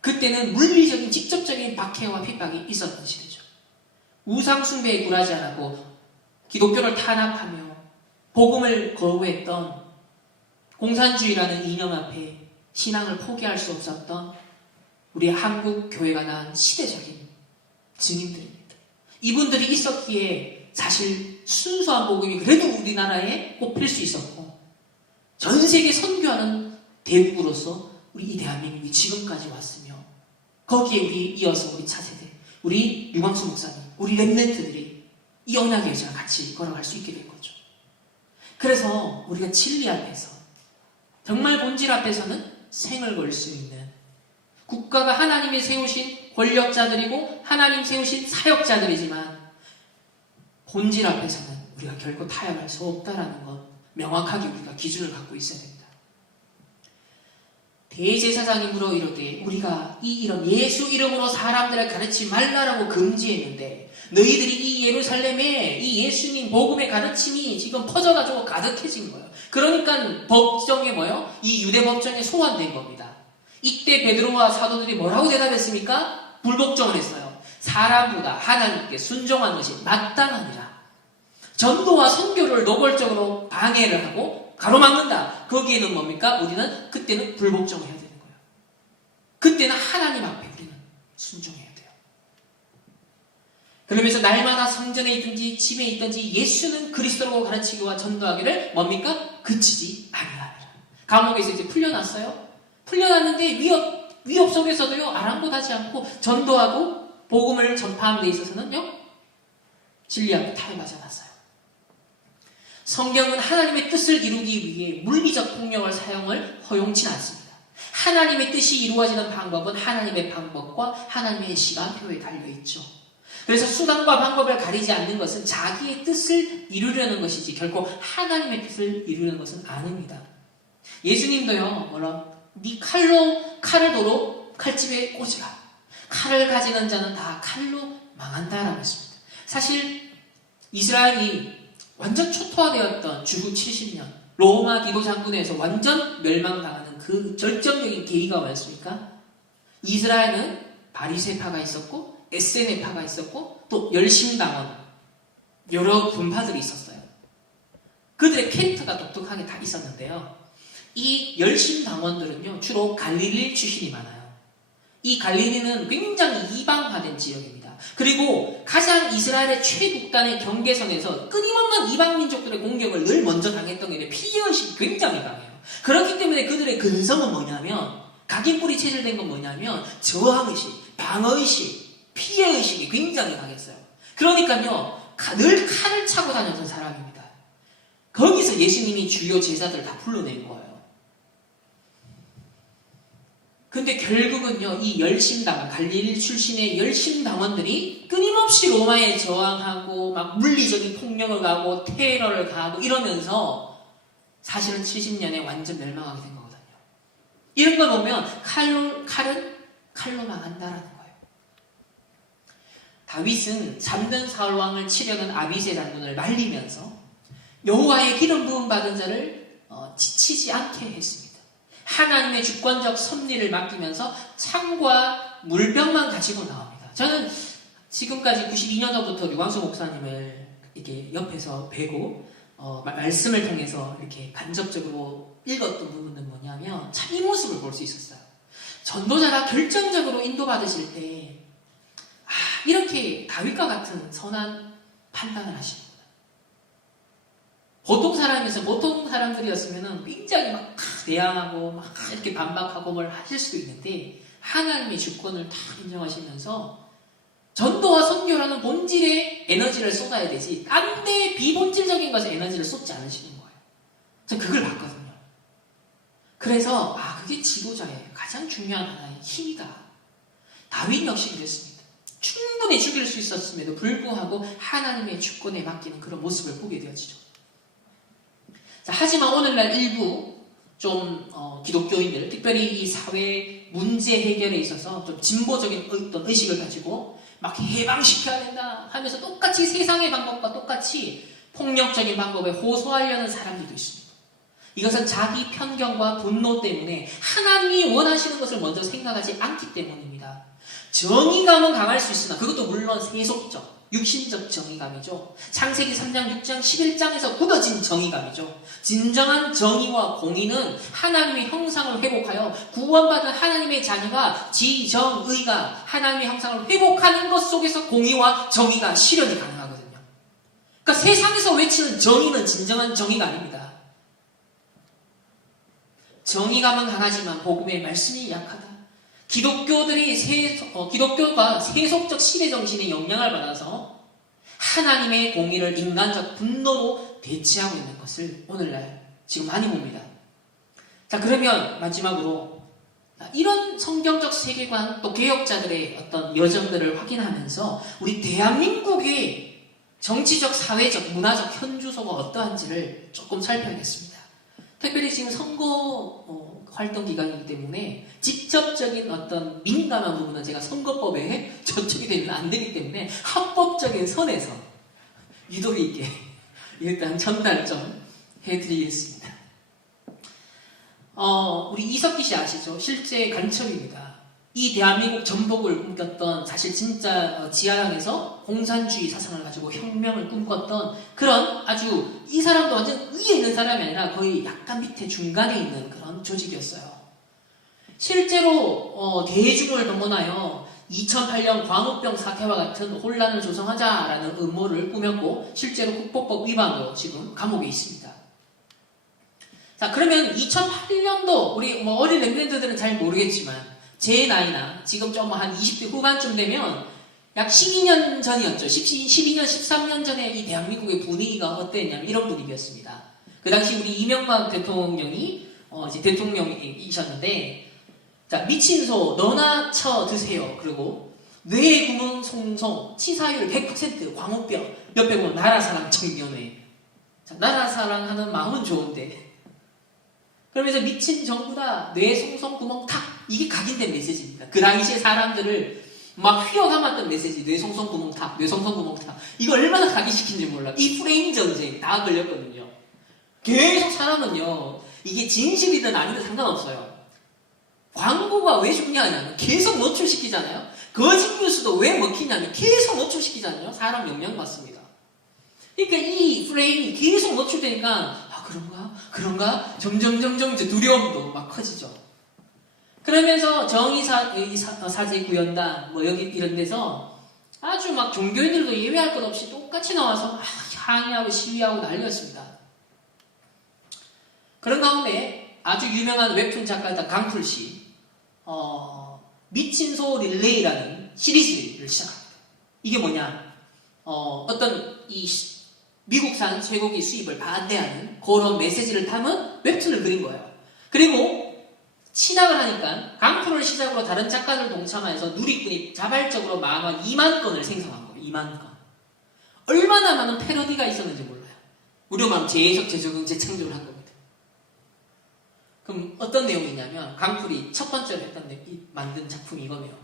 그때는 물리적인 직접적인 박해와 핍박이 있었던 시대죠. 우상숭배에 굴하지 않고 기독교를 탄압하며 복음을 거부했던 공산주의라는 이념 앞에 신앙을 포기할 수 없었던 우리 한국 교회가 낳은 시대적인 증인들입니다. 이분들이 있었기에 사실 순수한 복음이 그래도 우리나라에 꼽힐 수 있었고 전 세계 선교하는 대국으로서 우리 이 대한민국이 지금까지 왔으며 거기에 우리 이어서 우리 차세대, 우리 유광수 목사님, 우리 렘넌트들이 이 언약의 여정을 같이 걸어갈 수 있게 된 거죠. 그래서 우리가 진리 앞에서 정말 본질 앞에서는 생을 걸 수 있는 국가가 하나님이 세우신 권력자들이고 하나님 세우신 사역자들이지만 본질 앞에서는 우리가 결코 타협할 수 없다라는 것 명확하게 우리가 기준을 갖고 있어야 됩니다. 대제사장님으로 이르되 우리가 이런 예수 이름으로 사람들을 가르치지 말라라고 금지했는데 너희들이 이 예루살렘에 이 예수님 복음의 가르침이 지금 퍼져가지고 가득해진 거예요. 그러니까 법정에 뭐요? 이 유대 법정에 소환된 겁니다. 이때 베드로와 사도들이 뭐라고 대답했습니까? 불복종을 했어요. 사람보다 하나님께 순종한 것이 마땅하니라. 전도와 선교를 노골적으로 방해를 하고 가로막는다. 거기에는 뭡니까? 우리는 그때는 불복종을 해야 되는 거예요. 그때는 하나님 앞에 우리는 순종해야 돼요. 그러면서 날마다 성전에 있든지 집에 있든지 예수는 그리스도라고 가르치기와 전도하기를 뭡니까? 그치지 아니하니라. 감옥에서 이제 풀려났어요. 풀려났는데 위협 속에서도요 아랑곳하지 않고 전도하고 복음을 전파하는 데 있어서는요 진리 앞에 타협하지 않았어요. 성경은 하나님의 뜻을 이루기 위해 물리적 폭력을 사용을 허용치 않습니다. 하나님의 뜻이 이루어지는 방법은 하나님의 방법과 하나님의 시간표에 달려있죠. 그래서 수단과 방법을 가리지 않는 것은 자기의 뜻을 이루려는 것이지 결코 하나님의 뜻을 이루려는 것은 아닙니다. 예수님도요 네 칼을 도로 칼집에 꽂으라. 칼을 가지는 자는 다 칼로 망한다라고 했습니다. 사실 이스라엘이 완전 초토화되었던 주후 70년 로마 기도 장군에서 완전 멸망당하는 그 절정적인 계기가 뭐였습니까? 이스라엘은 바리새파가 있었고 에세네파가 있었고 또 열심당원 여러 분파들이 있었어요. 그들의 캐릭터가 독특하게 다 있었는데요. 이 열심당원들은요 주로 갈릴리 출신이 많아요. 이 갈릴리는 굉장히 이방화된 지역입니다. 그리고 가장 이스라엘의 최북단의 경계선에서 끊임없는 이방 민족들의 공격을 늘 먼저 당했던 게 피해의식이 굉장히 강해요. 그렇기 때문에 그들의 근성은 뭐냐면 각인뿌리 체질된 건 뭐냐면 저항의식, 방어의식, 피해의식이 굉장히 강했어요. 그러니까요 늘 칼을 차고 다녔던 사람입니다. 거기서 예수님이 주요 제자들을 다 불러낸 거예요. 근데 결국은요, 이 열심당원, 갈릴리 출신의 열심당원들이 끊임없이 로마에 저항하고, 막 물리적인 폭력을 가하고, 테러를 가하고 이러면서 사실은 70년에 완전 멸망하게 된 거거든요. 이런 걸 보면 칼은 칼로 망한다라는 거예요. 다윗은 잠든 사울 왕을 치려는 아비새 장군을 말리면서 여호와의 기름 부음 받은 자를 지치지 않게 했습니다. 하나님의 주권적 섭리를 맡기면서 창과 물병만 가지고 나옵니다. 저는 지금까지 92년도부터 유광수 목사님을 이렇게 옆에서 뵈고 말씀을 통해서 이렇게 간접적으로 읽었던 부분은 뭐냐면 참 이 모습을 볼 수 있었어요. 전도자가 결정적으로 인도받으실 때 이렇게 다윗과 같은 선한 판단을 하시는구나. 보통 사람들이었으면 굉장히 막 대항하고 막 이렇게 반박하고 뭘 하실 수도 있는데 하나님의 주권을 다 인정하시면서 전도와 선교라는 본질의 에너지를 쏟아야 되지 딴 데 비본질적인 것에 에너지를 쏟지 않으시는 거예요. 저는 그걸 봤거든요. 그래서 그게 지도자의 가장 중요한 하나의 힘이다. 다윗 역시 그랬습니다. 충분히 죽일 수 있었음에도 불구하고 하나님의 주권에 맡기는 그런 모습을 보게 되어지죠. 자, 하지만 오늘날 일부 좀 기독교인들, 특별히 이 사회 문제 해결에 있어서 좀 진보적인 어떤 의식을 가지고 막 해방시켜야 된다 하면서 똑같이 세상의 방법과 똑같이 폭력적인 방법에 호소하려는 사람들도 있습니다. 이것은 자기 편견과 분노 때문에 하나님이 원하시는 것을 먼저 생각하지 않기 때문입니다. 정의감은 강할 수 있으나 그것도 물론 세속적, 육신적 정의감이죠. 창세기 3장, 6장, 11장에서 굳어진 정의감이죠. 진정한 정의와 공의는 하나님의 형상을 회복하여 구원받은 하나님의 자녀가 지정의가 하나님의 형상을 회복하는 것 속에서 공의와 정의가 실현이 가능하거든요. 그러니까 세상에서 외치는 정의는 진정한 정의가 아닙니다. 정의감은 강하지만 복음의 말씀이 약하다. 기독교가 세속적 시대 정신의 영향을 받아서 하나님의 공의를 인간적 분노로 대체하고 있는 것을 오늘날 지금 많이 봅니다. 자, 그러면 마지막으로 이런 성경적 세계관 또 개혁자들의 어떤 여정들을 확인하면서 우리 대한민국의 정치적, 사회적, 문화적 현주소가 어떠한지를 조금 살펴야겠습니다. 특별히 지금 선거 활동 기간이기 때문에 직접적인 어떤 민감한 부분은 제가 선거법에 저촉이 되면 안 되기 때문에 합법적인 선에서 유도리 있게 일단 전달 좀 해드리겠습니다. 우리 이석기 씨 아시죠? 실제 간첩입니다. 이 대한민국 전복을 꿈꿨던, 사실 진짜 지하양에서 공산주의 사상을 가지고 혁명을 꿈꿨던 그런 아주, 이 사람도 완전 위에 있는 사람이 아니라 거의 약간 밑에 중간에 있는 그런 조직이었어요. 실제로 대중을 동원하여 2008년 광우병 사태와 같은 혼란을 조성하자라는 음모를 꾸몄고 실제로 국보법 위반으로 지금 감옥에 있습니다. 자, 그러면 2008년도 우리 어린 랩런트들은 잘 모르겠지만 제 나이나 지금 좀 한 20대 후반쯤 되면 약 12년 전이었죠. 12년, 13년 전에 이 대한민국의 분위기가 어땠냐면 이런 분위기였습니다. 그 당시 우리 이명박 대통령이 이제 대통령이셨는데, 자, 미친 소 너나 쳐 드세요. 그리고 뇌 구멍 송송 치사율 100% 광우병 옆에 보면 나라사랑 청년회. 자, 나라사랑하는 마음은 좋은데 그러면서 미친 정부다, 뇌 송송 구멍 탁, 이게 각인된 메시지입니다. 그 당시에 사람들을 막 휘어감았던 메시지, 뇌 송송 구멍 탁, 뇌 송송 구멍 탁. 이거 얼마나 각인시킨지 몰라. 이 프레임 전쟁 다 걸렸거든요. 계속 사람은요, 이게 진실이든 아니든 상관없어요. 광고가 왜 중요하냐면 계속 노출시키잖아요. 거짓 뉴스도 왜 먹히냐면 계속 노출시키잖아요. 사람 영향받습니다. 그러니까 이 프레임이 계속 노출되니까 그런가? 점점 이제 두려움도 막 커지죠. 그러면서 정의사제 구현단 여기 이런 데서 아주 막 종교인들도 예외할 것 없이 똑같이 나와서 막 항의하고 시위하고 난리였습니다. 그런 가운데 아주 유명한 웹툰 작가였던 강풀씨 미친 소 릴레이라는 시리즈를 시작합니다. 이게 뭐냐? 어떤 이 미국산 쇠고기 수입을 반대하는 그런 메시지를 담은 웹툰을 그린 거예요. 그리고 시작을 하니까 강풀을 시작으로 다른 작가들 동참해서 누리꾼이 자발적으로 만화 2만 건을 생성한 거예요. 2만 건. 얼마나 많은 패러디가 있었는지 몰라요. 우리로 말하면 재해석, 재조경, 재창조를 한 겁니다. 그럼 어떤 내용이냐면 강풀이 첫 번째로 만든 작품이 이거네요.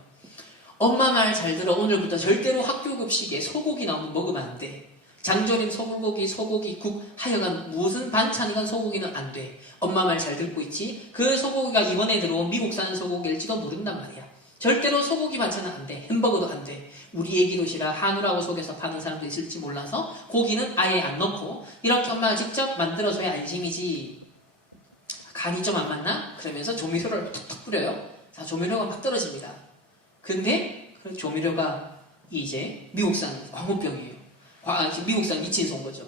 엄마 말 잘 들어. 오늘부터 절대로 학교 급식에 소고기 나오면 먹으면 안 돼. 장조림, 소고기, 국, 하여간 무슨 반찬이건 소고기는 안 돼. 엄마 말 잘 듣고 있지? 그 소고기가 이번에 들어온 미국산 소고기일지도 모른단 말이야. 절대로 소고기 반찬은 안 돼. 햄버거도 안 돼. 우리 애기 도시락 한우라고 속에서 파는 사람도 있을지 몰라서 고기는 아예 안 넣고 이렇게 엄마가 직접 만들어줘야 안심이지. 간이 좀 안 맞나? 그러면서 조미료를 툭툭 뿌려요. 자, 조미료가 막 떨어집니다. 근데 그 조미료가 이제 미국산 광우병이에요. 미국산 미친 소인 거죠.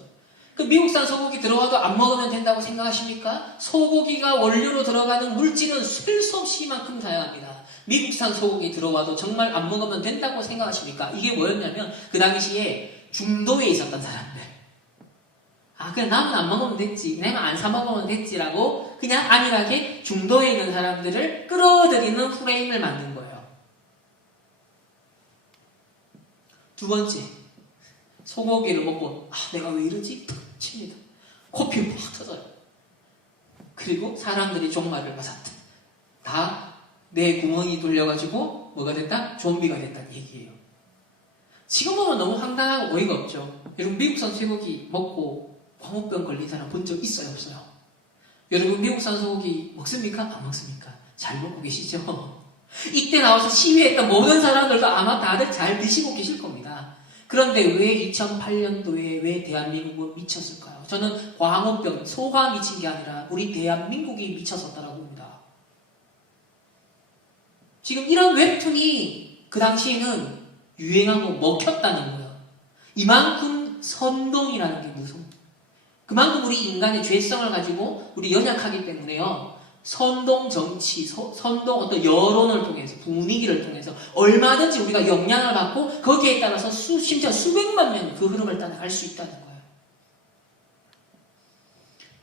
그 미국산 소고기 들어와도 안 먹으면 된다고 생각하십니까? 소고기가 원료로 들어가는 물질은 셀 수 없이 이만큼 다양합니다. 미국산 소고기 들어와도 정말 안 먹으면 된다고 생각하십니까? 이게 뭐였냐면 그 당시에 중도에 있었던 사람들. 그냥 나는 안 먹으면 됐지. 내가 안 사 먹으면 됐지라고 그냥 안일하게 중도에 있는 사람들을 끌어들이는 프레임을 만든 거예요. 두 번째, 소고기를 먹고 내가 왜 이러지? 탁 칩니다. 코피 팍 터져요. 그리고 사람들이 종말을 맞았다. 다 내 구멍이 돌려가지고 뭐가 됐다? 좀비가 됐다는 얘기예요. 지금 보면 너무 황당하고 어이가 없죠. 여러분 미국산 쇠고기 먹고 광우병 걸린 사람 본 적 있어요? 없어요? 여러분 미국산 소고기 먹습니까? 안 먹습니까? 잘 먹고 계시죠? 이때 나와서 시위했던 모든 사람들도 아마 다들 잘 드시고 계실 겁니다. 그런데 왜 2008년도에 왜 대한민국은 미쳤을까요? 저는 광우병, 소가 미친 게 아니라 우리 대한민국이 미쳤었다라고 봅니다. 지금 이런 웹툰이 그 당시에는 유행하고 먹혔다는 거예요. 이만큼 선동이라는 게 무서운 거예요. 그만큼 우리 인간의 죄성을 가지고 우리 연약하기 때문에요. 선동 정치, 선동 어떤 여론을 통해서 분위기를 통해서 얼마든지 우리가 영향을 받고 거기에 따라서 심지어 수백만 명이 그 흐름을 따라갈 수 있다는 거예요.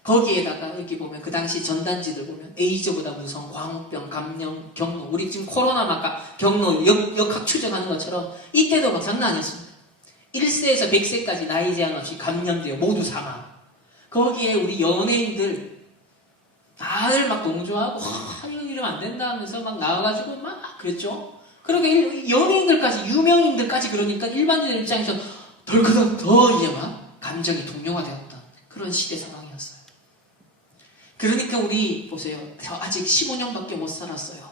거기에다가 이렇게 보면 그 당시 전단지들 보면 에이즈보다 무서운 광우병, 감염, 경로 우리 지금 코로나 막 경로 역학 추적하는 것처럼 이때도 막 장난 아니었습니다. 1세에서 100세까지 나이 제한 없이 감염되어 모두 사망. 거기에 우리 연예인들 다들 막 동조하고 이러면 안 된다 하면서 막 나와가지고 막 그랬죠. 그러니까 연예인들까지 유명인들까지 그러니까 일반인들 입장에서 덜커덕 더 이제 막 감정이 동요화되었던 그런 시대 상황이었어요. 그러니까 우리 보세요. 저 아직 15년밖에 못 살았어요.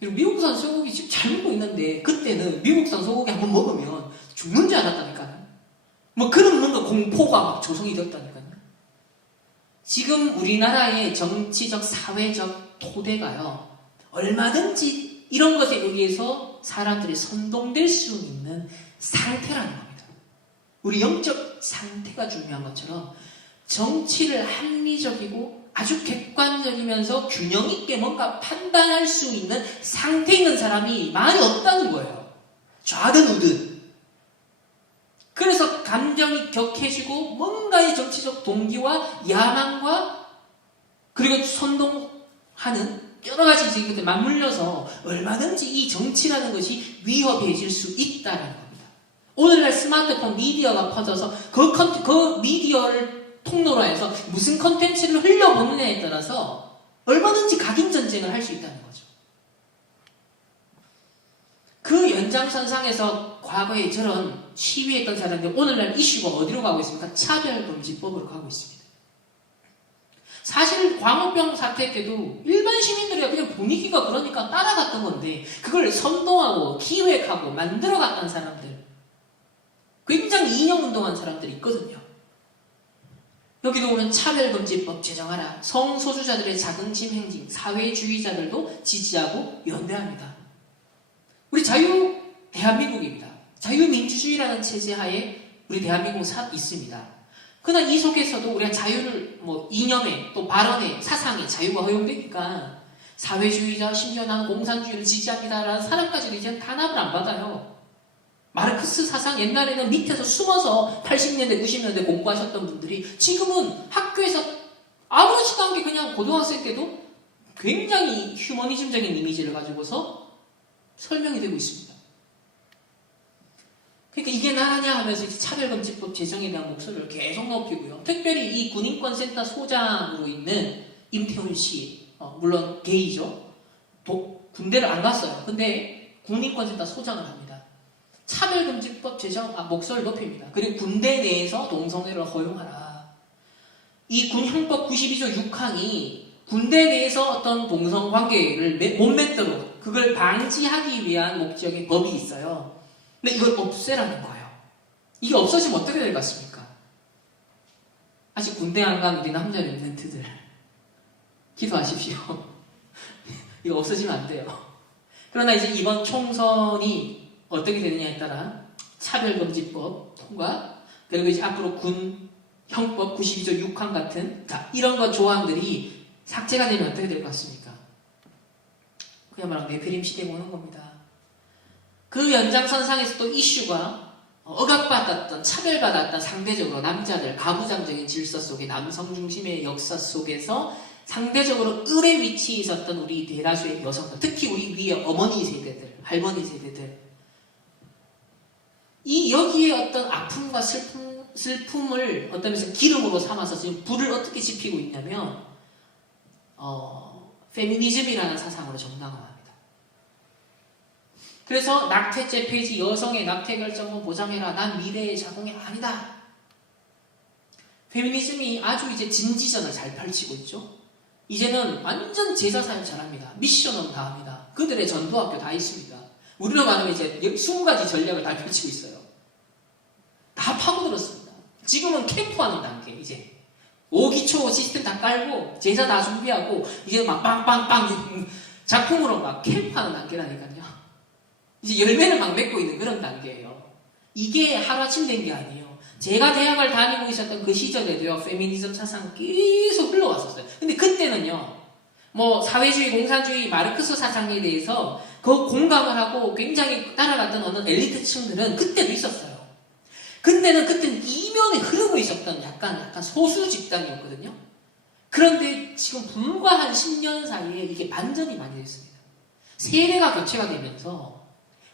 미국산 소고기 지금 잘 먹고 있는데 그때는 미국산 소고기 한번 먹으면 죽는 줄 알았다니까요. 뭐 그런 뭔가 공포가 막 조성이 됐다니까요. 지금 우리나라의 정치적, 사회적 토대가요. 얼마든지 이런 것에 의해서 사람들이 선동될 수 있는 상태라는 겁니다. 우리 영적 상태가 중요한 것처럼 정치를 합리적이고 아주 객관적이면서 균형 있게 뭔가 판단할 수 있는 상태에 있는 사람이 많이 없다는 거예요. 좌든 우든. 그래서 감정이 격해지고 뭔가의 정치적 동기와 야망과 그리고 선동하는 여러 가지 것들이 맞물려서 얼마든지 이 정치라는 것이 위협해질 수 있다는 겁니다. 오늘날 스마트폰 미디어가 퍼져서 그 미디어를 통로로 해서 무슨 컨텐츠를 흘려보느냐에 따라서 얼마든지 각인전쟁을 할 수 있다는 거죠. 그 연장선상에서 과거에 저런 시위했던 사람들 오늘날 이슈가 어디로 가고 있습니까? 차별금지법으로 가고 있습니다. 사실 광우병 사태 때도 일반 시민들이 그냥 분위기가 그러니까 따라갔던 건데 그걸 선동하고 기획하고 만들어갔던 사람들 굉장히 이념운동한 사람들이 있거든요. 여기도 보면 차별금지법 제정하라. 성소수자들의 자긍심 행진, 사회주의자들도 지지하고 연대합니다. 우리 대한민국입니다. 자유민주주의라는 체제 하에 우리 대한민국은 있습니다. 그러나 이 속에서도 우리가 자유를 이념에 또 발언에 사상에 자유가 허용되니까 사회주의자 심지어 나는 공산주의를 지지합니다라는 사람까지도 이제 탄압을 안 받아요. 마르크스 사상 옛날에는 밑에서 숨어서 80년대 90년대 공부하셨던 분들이 지금은 학교에서 아무렇지도 않게 그냥 고등학생 때도 굉장히 휴머니즘적인 이미지를 가지고서 설명이 되고 있습니다. 그러니까 이게 나라냐 하면서 차별금지법 제정에 대한 목소리를 계속 높이고요. 특별히 이 군인권센터 소장으로 있는 임태훈 씨, 물론 게이죠. 군대를 안 갔어요. 근데 군인권센터 소장을 합니다. 차별금지법 제정 목소리를 높입니다. 그리고 군대 내에서 동성애를 허용하라. 이 군형법 92조 6항이 군대 내에서 어떤 동성관계를 못 맺도록 그걸 방지하기 위한 목적의 법이 있어요. 근데 이걸 없애라는 거예요. 이게 없어지면 어떻게 될 것 같습니까? 아직 군대 안 간 우리 남자 멘트들 기도하십시오. 이거 없어지면 안 돼요. 그러나 이제 이번 총선이 어떻게 되느냐에 따라 차별금지법 통과 그리고 이제 앞으로 군형법 92조 6항 같은 이런 것 조항들이 삭제가 되면 어떻게 될 것 같습니까? 그야말로 네피림 시대에 오는 겁니다. 그 연장선상에서 또 이슈가 억압받았던 차별받았던 상대적으로 남자들 가부장적인 질서 속에 남성 중심의 역사 속에서 상대적으로 을의 위치에 있었던 우리 대다수의 여성들 특히 우리 위에 어머니 세대들 할머니 세대들 여기에 어떤 아픔과 슬픔을 어떤 면에서 기름으로 삼아서 지금 불을 어떻게 지피고 있냐면, 페미니즘이라는 사상으로 정당화합니다. 그래서 낙태죄 폐지, 여성의 낙태 결정을 보장해라. 난 미래의 자궁이 아니다. 페미니즘이 아주 이제 진지전을 잘 펼치고 있죠. 이제는 완전 제자사역 잘합니다. 미션은 다 합니다. 그들의 전도학교 다 있습니다. 우리로 말하면 이제 20가지 전략을 다 펼치고 있어요. 다 파고들었습니다. 지금은 캠프하는 단계, 이제. 5기초 시스템 다 깔고, 제자 다 준비하고, 이제 막 빵빵빵 작품으로 막 캠프하는 단계라니까요. 이제 열매를 막 맺고 있는 그런 단계예요. 이게 하루아침 된 게 아니에요. 제가 대학을 다니고 있었던 그 시절에도요, 페미니즘 사상 계속 흘러왔었어요. 근데 그때는요, 뭐, 사회주의, 공산주의, 마르크스 사상에 대해서 그 공감을 하고 굉장히 따라갔던 어느 엘리트층들은 그때도 있었어요. 그때는 이면에 흐르고 있었던 약간 소수 집단이었거든요. 그런데 지금 불과 한 10년 사이에 이게 반전이 많이 됐습니다. 세대가 교체가 되면서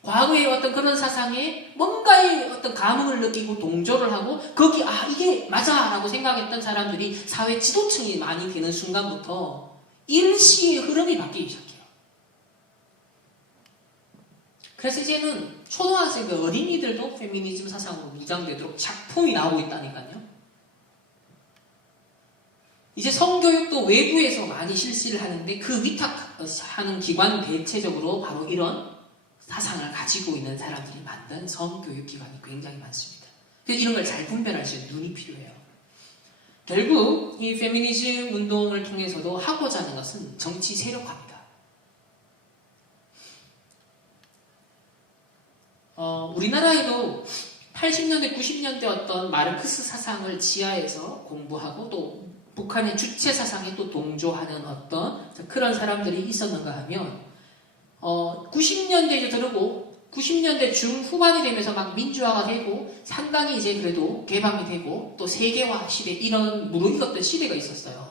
과거의 어떤 그런 사상에 뭔가의 어떤 감흥을 느끼고 동조를 하고 거기 이게 맞아 라고 생각했던 사람들이 사회 지도층이 많이 되는 순간부터 일시의 흐름이 바뀌기 시작해요. 그래서 이제는 초등학생, 어린이들도 페미니즘 사상으로 무장되도록 작품이 나오고 있다니까요. 이제 성교육도 외부에서 많이 실시를 하는데 그 위탁하는 기관 대체적으로 바로 이런 사상을 가지고 있는 사람들이 만든 성교육기관이 굉장히 많습니다. 그래서 이런 걸 잘 분별할 수 있는 눈이 필요해요. 결국 이 페미니즘 운동을 통해서도 하고자 하는 것은 정치 세력화입니다. 우리나라에도 80년대, 90년대 어떤 마르크스 사상을 지하에서 공부하고 또 북한의 주체 사상에 또 동조하는 어떤 그런 사람들이 있었는가 하면 90년대 이제 들어고 90년대 중후반이 되면서 막 민주화가 되고 상당히 이제 그래도 개방이 되고 또 세계화 시대 이런 무르익었던 시대가 있었어요.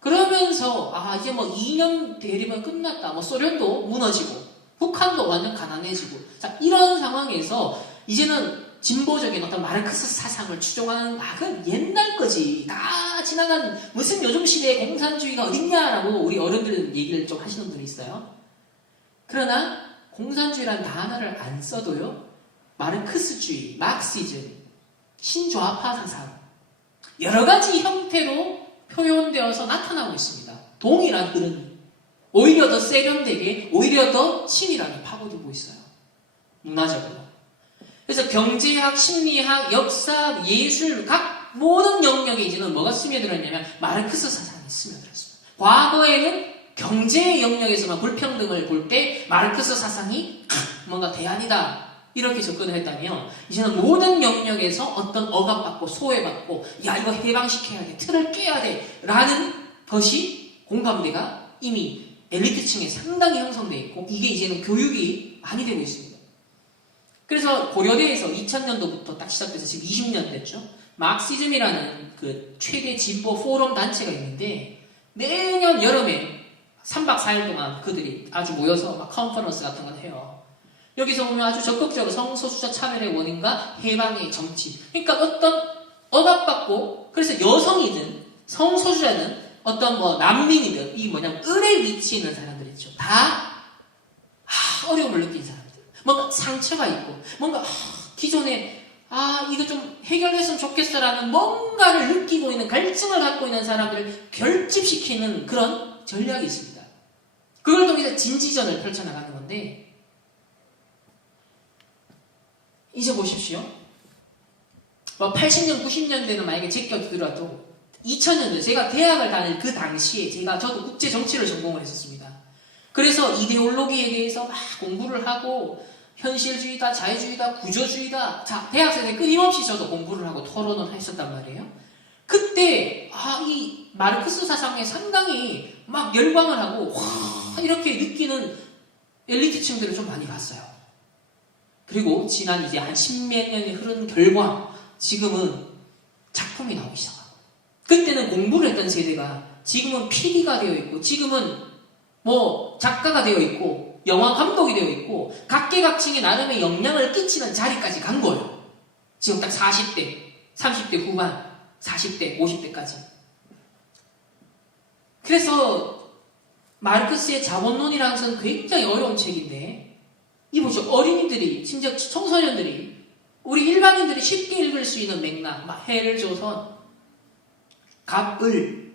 그러면서 이제 뭐 2년 되면 끝났다. 뭐 소련도 무너지고 북한도 완전 가난해지고 자 이런 상황에서 이제는 진보적인 어떤 마르크스 사상을 추종하는 그건 옛날 거지. 다 지나간 무슨 요즘 시대에 공산주의가 어딨냐라고 우리 어른들 얘기를 좀 하시는 분이 있어요. 그러나 공산주의라는 단어를 안 써도요. 마르크스주의, 막시즘, 신좌파 사상 여러 가지 형태로 표현되어서 나타나고 있습니다. 동일한 흐름이. 오히려 더 세련되게, 오히려 더 친밀하게 파고들고 있어요. 문화적으로. 그래서 경제학, 심리학, 역사, 예술 각 모든 영역에 이제는 뭐가 스며들었냐면 마르크스 사상이 스며들었습니다. 과거에는 경제 영역에서만 불평등을 볼 때 마르크스 사상이 뭔가 대안이다 이렇게 접근을 했다면 이제는 모든 영역에서 어떤 억압받고 소외받고 야 이거 해방시켜야 돼 틀을 깨야 돼 라는 것이 공감대가 이미 엘리트층에 상당히 형성되어 있고 이게 이제는 교육이 많이 되고 있습니다. 그래서 고려대에서 2000년도부터 딱 시작돼서 지금 20년 됐죠. 막시즘이라는 그 최대 진보 포럼 단체가 있는데 매년 여름에 3박 4일 동안 그들이 아주 모여서 막 컨퍼런스 같은 걸 해요. 여기서 보면 아주 적극적으로 성소수자 차별의 원인과 해방의 정치. 그러니까 어떤 억압받고 그래서 여성이든 성소수자는 어떤 뭐 난민이든 이게 뭐냐면 을에 위치해 있는 사람들 있죠. 다 어려움을 느낀 사람들. 뭔가 상처가 있고 뭔가 기존에 이거 좀 해결됐으면 좋겠어라는 뭔가를 느끼고 있는 갈증을 갖고 있는 사람들을 결집시키는 그런 전략이 있습니다. 그걸 통해서 진지전을 펼쳐나가는 건데 이제 보십시오. 뭐 80년, 90년대는 만약에 제껴들어도 2000년대 제가 대학을 다닐 그 당시에 저도 국제 정치를 전공을 했었습니다. 그래서 이데올로기에 대해서 막 공부를 하고 현실주의다, 자유주의다, 구조주의다 자 대학생 때 끊임없이 저도 공부를 하고 토론을 했었단 말이에요. 그때 이 마르크스 사상에 상당히 막 열광을 하고 이렇게 느끼는 엘리트층들을 좀 많이 봤어요. 그리고 지난 이제 한 10몇 년이 흐른 결과 지금은 작품이 나오기 시작하고 그때는 공부를 했던 세대가 지금은 PD가 되어 있고 지금은 뭐 작가가 되어 있고 영화 감독이 되어 있고 각계각층에 나름의 영향을 끼치는 자리까지 간 거예요. 지금 딱 40대, 30대 후반, 40대, 50대까지. 그래서 마르크스의 자본론이라는 것은 굉장히 어려운 책인데 이 보시죠. 어린이들이, 심지어 청소년들이, 우리 일반인들이 쉽게 읽을 수 있는 맥락, 해를 조선, 갑을,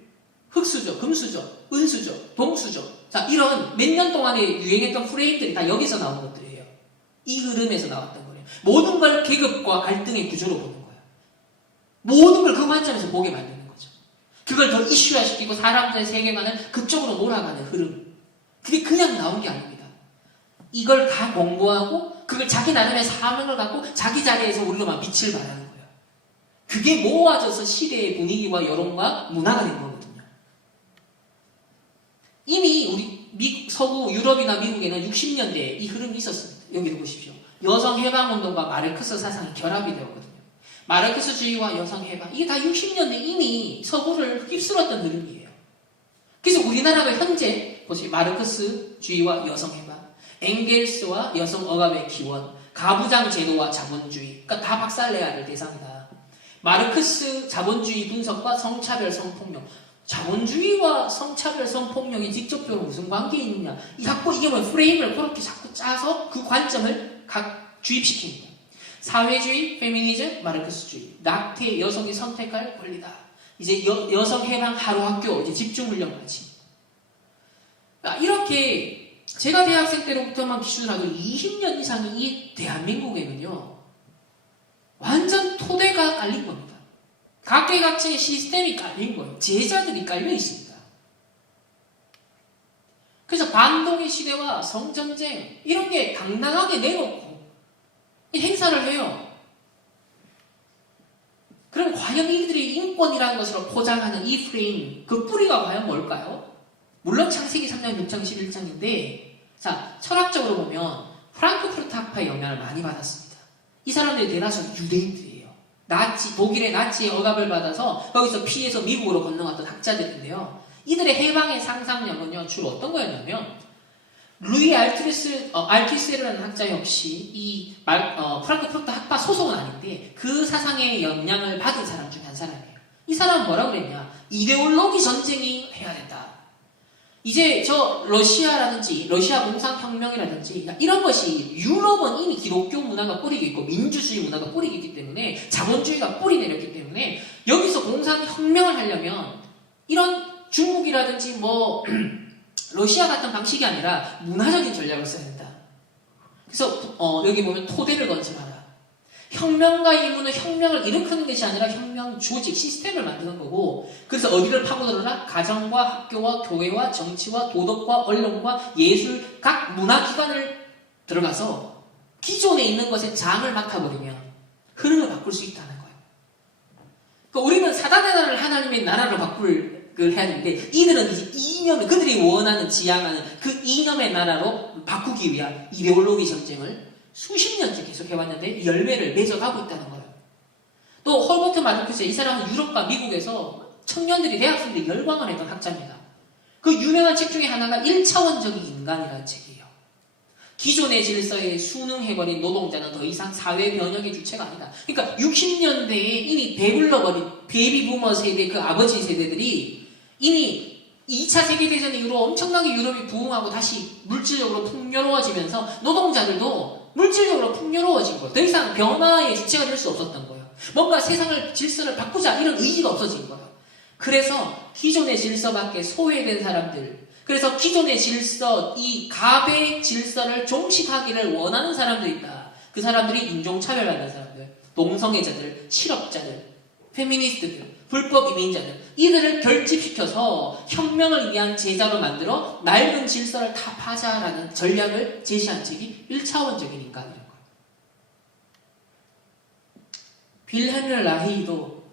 흑수저, 금수저, 은수저, 동수저. 자, 이런 몇 년 동안에 유행했던 프레임들이 다 여기서 나온 것들이에요. 이 흐름에서 나왔던 거예요. 모든 걸 계급과 갈등의 구조로 보는 거예요. 모든 걸 그 관점에서 보게 만드는 거죠. 그걸 더 이슈화시키고 사람들의 세계관을 그쪽으로 몰아가는 흐름. 그게 그냥 나온 게 아닙니다. 이걸 다 공부하고 그걸 자기 나름의 사명을 갖고 자기 자리에서 우리로 막 빛을 발하는 거예요. 그게 모아져서 시대의 분위기와 여론과 문화가 된 거거든요. 이미 우리 서구 유럽이나 미국에는 60년대에 이 흐름이 있었습니다. 여기를 보십시오. 여성 해방운동과 마르크스 사상이 결합이 되었거든요. 마르크스주의와 여성 해방, 이게 다 60년대 이미 서구를 휩쓸었던 흐름이에요. 그래서 우리나라가 현재 보세요. 마르크스주의와 여성 해방, 엥겔스와 여성 억압의 기원, 가부장 제도와 자본주의, 그러니까 다 박살내야 할 대상이다. 마르크스 자본주의 분석과 성차별 성폭력, 자본주의와 성차별 성폭력이 직접적으로 무슨 관계에 있느냐, 이게 뭐 프레임을 그렇게 자꾸 짜서 그 관점을 각 주입시킵니다. 사회주의, 페미니즘, 마르크스주의, 낙태, 여성이 선택할 권리다. 이제 여성 해방 하루학교, 이제 집중훈련까지. 이렇게 제가 대학생 때로부터만 기준으로 하도 20년 이상이 이 대한민국에는요, 완전 토대가 깔린 겁니다. 각계각층의 시스템이 깔린 거예요. 제자들이 깔려 있습니다. 그래서 반동의 시대와 성전쟁 이런 게 당당하게 내놓고 행사를 해요. 그럼 과연 이들이 인권이라는 것으로 포장하는 이 프레임, 그 뿌리가 과연 뭘까요? 물론 창세기 3장, 6장, 11장인데 자, 철학적으로 보면 프랑크푸르트 학파의 영향을 많이 받았습니다. 이 사람들이 대다수 유대인들이에요. 독일의 나치의 억압을 받아서 거기서 피해서 미국으로 건너갔던 학자들인데요. 이들의 해방의 상상력은요, 주로 어떤 거였냐면, 루이 알티세르라는 학자 역시 프랑크푸르트 학파 소속은 아닌데, 그 사상의 영향을 받은 사람 중에 한 사람이에요. 이 사람은 뭐라고 그랬냐? 이데올로기 전쟁이 해야 된다. 이제 러시아라든지, 러시아 공산혁명이라든지, 이런 것이, 유럽은 이미 기독교 문화가 뿌리고 있고, 민주주의 문화가 뿌리고 있기 때문에, 자본주의가 뿌리 내렸기 때문에, 여기서 공산혁명을 하려면, 이런 중국이라든지 러시아 같은 방식이 아니라, 문화적인 전략을 써야 된다. 그래서, 여기 보면 토대를 건설하라. 혁명과 임무는 혁명을 일으키는 것이 아니라 혁명 조직, 시스템을 만드는 거고, 그래서 어디를 파고들어라? 가정과 학교와 교회와 정치와 도덕과 언론과 예술, 각 문화기관을 들어가서 기존에 있는 것에 장을 맡아버리면 흐름을 바꿀 수 있다는 거예요. 그러니까 우리는 사단의 나라를 하나님의 나라로 바꿀 해야 되는데, 이들은 이제 그들이 원하는, 지향하는 그 이념의 나라로 바꾸기 위한 이데올로기 전쟁을 수십 년째 계속 해왔는데 열매를 맺어가고 있다는 거예요. 또 헐버트 마르크스, 이 사람은 유럽과 미국에서 청년들이, 대학생들이 열광을 했던 학자입니다. 그 유명한 책 중에 하나가 1차원적인 인간이라는 책이에요. 기존의 질서에 순응해버린 노동자는 더 이상 사회 변혁의 주체가 아니다. 그러니까 60년대에 이미 배불러버린 베이비부머 세대, 그 아버지 세대들이 이미 2차 세계대전 이후로 엄청나게 유럽이 부흥하고 다시 물질적으로 풍요로워지면서 노동자들도 물질적으로 풍요로워진 거예요. 더 이상 변화의 주체가 될 수 없었던 거예요. 뭔가 세상을, 질서를 바꾸자, 이런 의지가 없어진 거예요. 그래서 기존의 질서 밖에 소외된 사람들, 그래서 기존의 질서, 이 갑의 질서를 종식하기를 원하는 사람들이 있다. 그 사람들이 인종차별받는 사람들, 동성애자들, 실업자들, 페미니스트들, 불법 이민자들, 이들을 결집시켜서 혁명을 위한 제자로 만들어 낡은 질서를 타파하자라는 전략을 제시한 책이 1차원적인 인간이라는 거예요. 빌헬m 라헤이도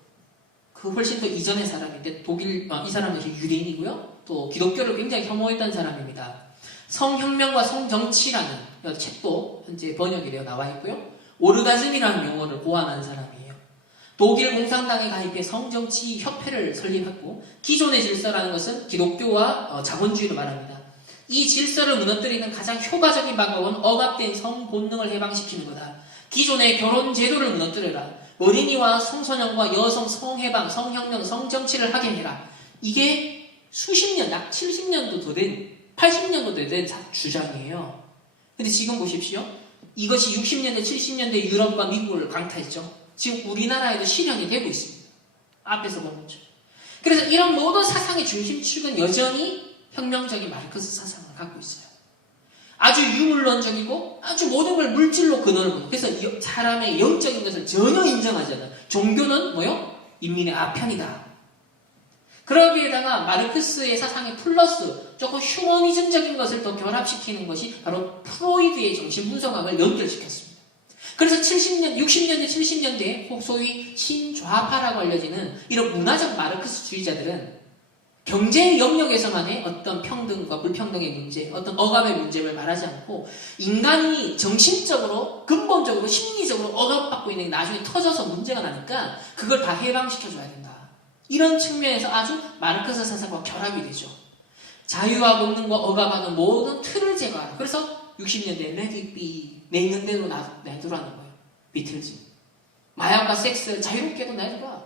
그 훨씬 더 이전의 사람인데, 이 사람은 유대인이고요. 또 기독교를 굉장히 혐오했던 사람입니다. 성혁명과 성정치라는 책도 현재 번역이 되어 나와 있고요. 오르가즘이라는 용어를 고안한 사람이에요. 독일 공산당에 가입해 성정치 협회를 설립했고, 기존의 질서라는 것은 기독교와 자본주의를 말합니다. 이 질서를 무너뜨리는 가장 효과적인 방법은 억압된 성 본능을 해방시키는 거다. 기존의 결혼 제도를 무너뜨려라. 어린이와 청소년과 여성 성해방, 성혁명, 성정치를 하게 해라. 이게 수십 년, 약 70년도 더 된, 80년도 된 주장이에요. 근데 지금 보십시오. 이것이 60년대, 70년대 유럽과 미국을 강타했죠. 지금 우리나라에도 실현이 되고 있습니다. 앞에서 본 거죠. 그래서 이런 모든 사상의 중심축은 여전히 혁명적인 마르크스 사상을 갖고 있어요. 아주 유물론적이고 아주 모든 걸 물질로 근원을 보는. 그래서 사람의 영적인 것을 전혀 인정하지 않아요. 종교는 뭐요? 인민의 아편이다. 그러기에다가 마르크스의 사상의 플러스 조금 휴머니즘적인 것을 더 결합시키는 것이 바로 프로이드의 정신 분석학을 연결시켰습니다. 그래서 60년대, 70년대에 소위 신좌파라고 알려지는 이런 문화적 마르크스주의자들은 경제 영역에서만의 어떤 평등과 불평등의 문제, 어떤 억압의 문제를 말하지 않고 인간이 정신적으로, 근본적으로, 심리적으로 억압받고 있는 게 나중에 터져서 문제가 나니까 그걸 다 해방시켜줘야 된다. 이런 측면에서 아주 마르크스 사상과 결합이 되죠. 자유와 본능과 억압하는 모든 틀을 제거하라. 그래서 60년대 Let it be, 내 있는 대로 놔두라는 거예요. 비틀즈. 마약과 섹스 자유롭게도 놔두라.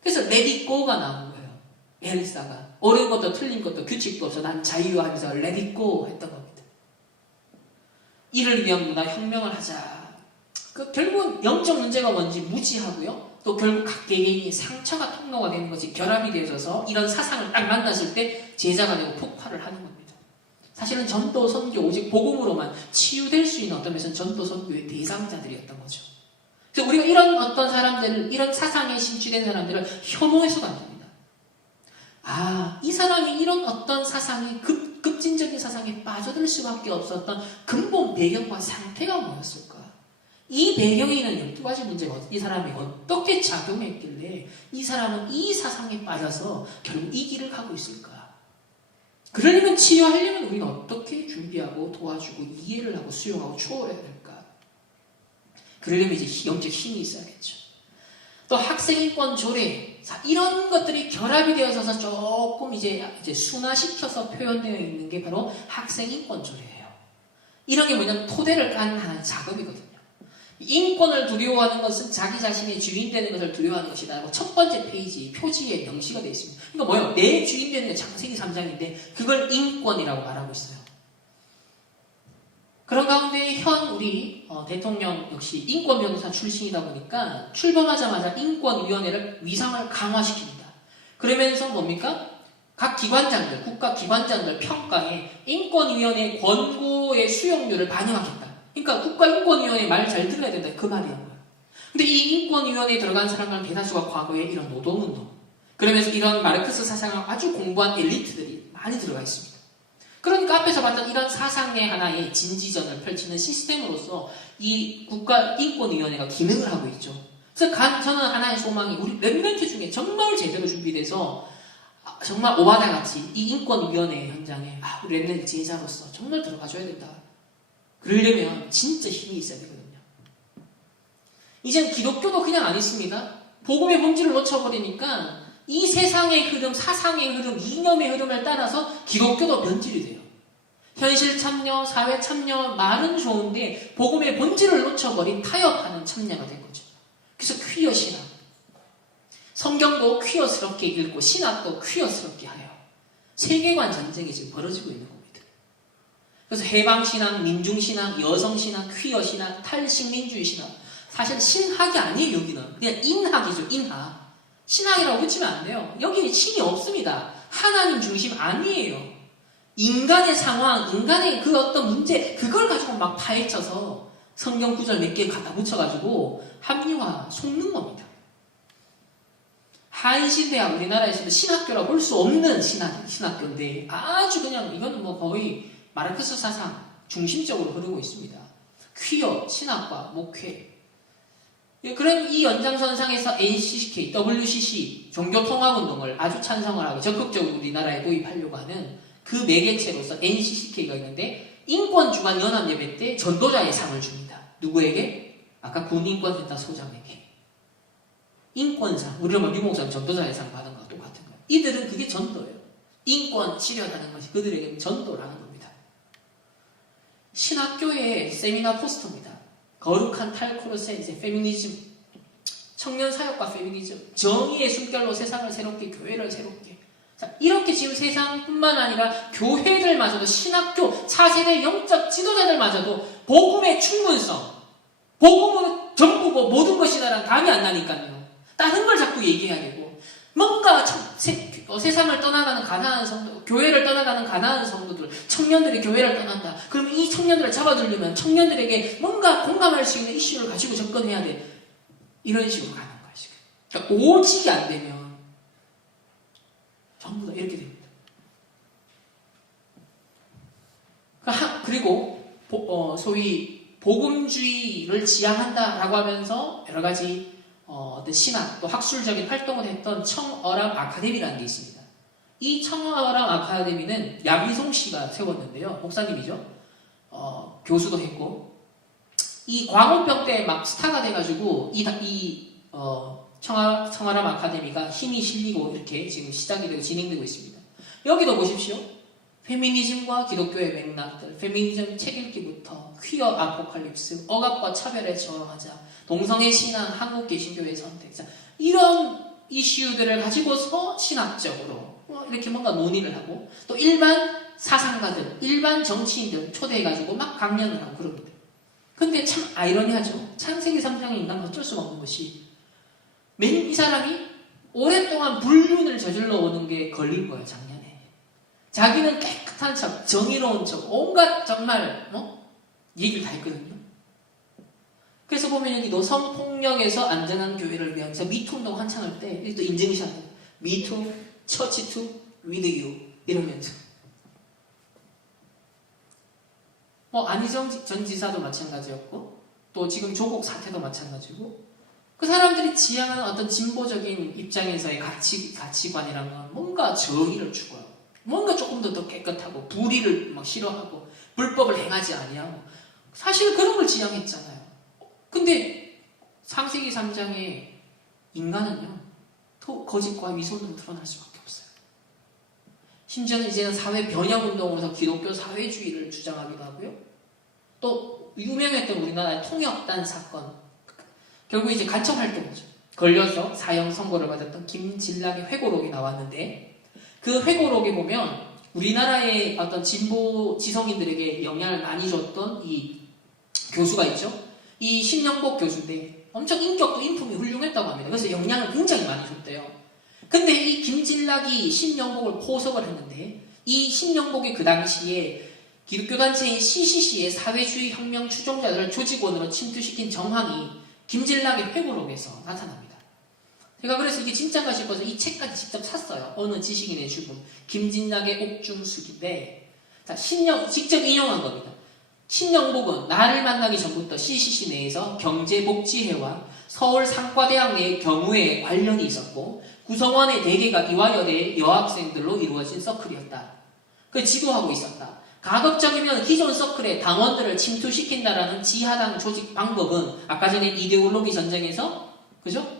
그래서 Let it go가 나온 거예요. 엘사가. 옳은 것도 틀린 것도 규칙도 없어. 난 자유하면서 Let it go 했던 겁니다. 이를 위한 문화 혁명을 하자. 결국은 영적 문제가 뭔지 무지하고요. 또 결국 각 개개인이 상처가 통로가 되는 것이 결합이 되어서 이런 사상을 딱 만났을 때 제자가 되고 폭발을 하는 겁니다. 사실은 전도, 선교, 오직 복음으로만 치유될 수 있는 어떤 면에서는 전도, 선교의 대상자들이었던 거죠. 그래서 우리가 이런 어떤 사람들을, 이런 사상에 심취된 사람들을 혐오해서가 안 됩니다. 이 사람이 이런 어떤 사상이 급진적인 사상에 빠져들 수밖에 없었던 근본 배경과 상태가 뭐였을까? 이 배경에 있는 12가지 문제가 이 사람이 어떻게 작용했길래 이 사람은 이 사상에 빠져서 결국 이 길을 가고 있을까? 그러려면 치유하려면 우리는 어떻게 준비하고 도와주고 이해를 하고 수용하고 추월해야 될까? 그러려면 이제 영적 힘이 있어야겠죠. 또 학생인권 조례, 이런 것들이 결합이 되어서 조금 이제 순화시켜서 표현되어 있는 게 바로 학생인권 조례예요. 이런 게 뭐냐면 토대를 까는 작업이거든요. 인권을 두려워하는 것은 자기 자신의 주인 되는 것을 두려워하는 것이다. 첫 번째 페이지 표지에 명시가 되어 있습니다. 그러니까 뭐예요? 내 주인 되는 게 창세기 3장인데 그걸 인권이라고 말하고 있어요. 그런 가운데 현 우리 대통령 역시 인권 변호사 출신이다 보니까 출범하자마자 인권위원회를 위상을 강화시킵니다. 그러면서 뭡니까? 각 기관장들, 국가 기관장들 평가에 인권위원회 권고의 수용률을 반영하겠다. 그러니까 국가인권위원회 말 잘 들어야 된다. 그 말이란 거예요. 근데 이 인권위원회에 들어간 사람들 대다수가 과거에 이런 노동운동, 그러면서 이런 마르크스 사상을 아주 공부한 엘리트들이 많이 들어가 있습니다. 그러니까 앞에서 봤던 이런 사상의 하나의 진지전을 펼치는 시스템으로서 이 국가인권위원회가 기능을 하고 있죠. 그래서 저는 하나의 소망이 우리 랩런트 중에 정말 제대로 준비돼서 정말 오바다같이 이 인권위원회 현장에 우리 랩런트 제자로서 정말 들어가줘야 된다. 그러려면 진짜 힘이 있어야 되거든요. 이젠 기독교도 그냥 안 있습니다. 복음의 본질을 놓쳐버리니까 이 세상의 흐름, 사상의 흐름, 이념의 흐름을 따라서 기독교도 변질이 돼요. 현실 참여, 사회 참여, 말은 좋은데 복음의 본질을 놓쳐버린 타협하는 참여가 된 거죠. 그래서 퀴어 신학. 성경도 퀴어스럽게 읽고 신학도 퀴어스럽게 하여 세계관 전쟁이 지금 벌어지고 있는 겁니다. 그래서 해방신학, 민중신학, 여성신학, 퀴어신학, 탈식민주의 신학. 사실 신학이 아니에요, 여기는. 그냥 인학이죠, 인학. 신학이라고 붙이면 안 돼요. 여기는 신이 없습니다. 하나님 중심 아니에요. 인간의 상황, 인간의 그 어떤 문제, 그걸 가지고 막 파헤쳐서 성경 구절 몇 개 갖다 붙여가지고 합리화, 속는 겁니다. 한시대학 우리나라에서도 신학교라고 볼 수 없는 신학교인데 아주 그냥 이거는 뭐 거의 마르크스 사상 중심적으로 흐르고 있습니다. 퀴어, 신학과, 목회. 그런 이 연장선상에서 NCCK, WCC, 종교통합운동을 아주 찬성을 하고 적극적으로 우리나라에 도입하려고 하는 그 매개체로서 NCCK가 있는데 인권주간연합예배 때 전도자의 상을 줍니다. 누구에게? 아까 군인권센터 소장에게. 인권상, 우리가 유목상 전도자의 상 받은 거와 똑같은 거예요. 이들은 그게 전도예요. 인권 치료하는 것이 그들에게 전도라는 겁니다. 신학교의 세미나 포스터입니다. 거룩한 탈코르세, 이제 페미니즘, 청년 사역과 페미니즘, 정의의 숨결로 세상을 새롭게, 교회를 새롭게. 자, 이렇게 지금 세상뿐만 아니라 교회들마저도, 신학교, 차세대 영적 지도자들마저도 복음의 충분성, 복음은 전부고 모든 것이다라는 감이 안 나니까요. 다른 걸 자꾸 얘기해야 되고, 뭔가 세상을 떠나가는 가난한 성도, 교회를 떠나가는 가난한 성도들, 청년들이 교회를 떠난다. 그럼 이 청년들을 잡아두려면 청년들에게 뭔가 공감할 수 있는 이슈를 가지고 접근해야 돼. 이런 식으로 가는 거야, 지금. 그러니까 오직이 안 되면 전부 다 이렇게 됩니다. 그리고 소위 복음주의를 지향한다라고 하면서 여러 가지 어떤 신학 또 학술적인 활동을 했던 청어람 아카데미라는 게 있습니다. 이 청어람 아카데미는 양희송 씨가 세웠는데요. 목사님이죠. 교수도 했고 이 광우병 때 막 스타가 돼가지고 청어람 아카데미가 힘이 실리고 이렇게 지금 시작이 되고 진행되고 있습니다. 여기도 보십시오. 페미니즘과 기독교의 맥락들, 페미니즘 책 읽기부터 퀴어 아포칼립스, 억압과 차별에 저항하자, 동성애 신앙, 한국 개신교의 선택, 이런 이슈들을 가지고서 신학적으로 이렇게 뭔가 논의를 하고 또 일반 사상가들, 일반 정치인들 초대해가지고 막 강연을 하고 그럽니다. 근데 참 아이러니하죠. 창세기 3장의 인간은 어쩔 수가 없는 것이 이 사람이 오랫동안 불륜을 저질러 오는 게 걸린 거예요, 작년에. 자기는 깨끗한 척, 정의로운 척, 온갖 정말 얘기를 다 했거든요. 그래서 보면 여기도 성폭력에서 안전한 교회를 위한 미투 운동 한창 할 때 여기 또 인증샷 미투, 처치투, 위드 유 이러면서 안희정 전 지사도 마찬가지였고 또 지금 조국 사태도 마찬가지고 그 사람들이 지향하는 어떤 진보적인 입장에서의 가치관이란 건 뭔가 정의를 추구하고 뭔가 조금 더 깨끗하고 불의를 막 싫어하고 불법을 행하지 아니하고 사실 그런 걸 지향했잖아요. 근데 창세기 3장의 인간은요 또 거짓과 미소는 드러날 수밖에 없어요. 심지어는 이제는 사회 변형운동으로서 기독교 사회주의를 주장하기도 하고요. 또 유명했던 우리나라의 통역단 사건, 결국 이제 간첩활동이죠. 걸려서 사형 선고를 받았던 김진락의 회고록이 나왔는데 그 회고록에 보면 우리나라의 어떤 진보 지성인들에게 영향을 많이 줬던 이 교수가 있죠. 이 신영복 교수인데 엄청 인격도 인품이 훌륭했다고 합니다. 그래서 영향을 굉장히 많이 줬대요. 근데 이 김진락이 신영복을 포석을 했는데 이 신영복이 그 당시에 기독교 단체인 CCC의 사회주의 혁명 추종자들을 조직원으로 침투시킨 정황이 김진락의 회고록에서 나타납니다. 제가 그래서 이게 진짜인가 싶어서 이 책까지 직접 샀어요. 어느 지식인의 죽음, 김진락의 옥중수기인데 직접 인용한 겁니다. 신영복은 나를 만나기 전부터 CCC 내에서 경제복지회와 서울 상과대학 내의 경우에 관련이 있었고 구성원의 대개가 이화여대의 여학생들로 이루어진 서클이었다. 그 지도하고 있었다. 가급적이면 기존 서클의 당원들을 침투시킨다라는 지하당 조직 방법은 아까 전에 이데올로기 전쟁에서 그죠?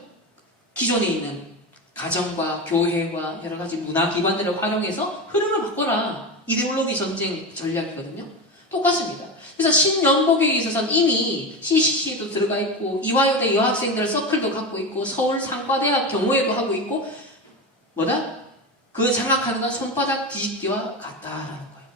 기존에 있는 가정과 교회와 여러 가지 문화기관들을 활용해서 흐름을 바꿔라. 이데올로기 전쟁 전략이거든요. 똑같습니다. 그래서 신영복에 있어서는 이미 CCC에도 들어가 있고 이화여대 여학생들 서클도 갖고 있고 서울 상과대학 경우에도 하고 있고 그 장악하는 건 손바닥 뒤집기와 같다라는 거예요.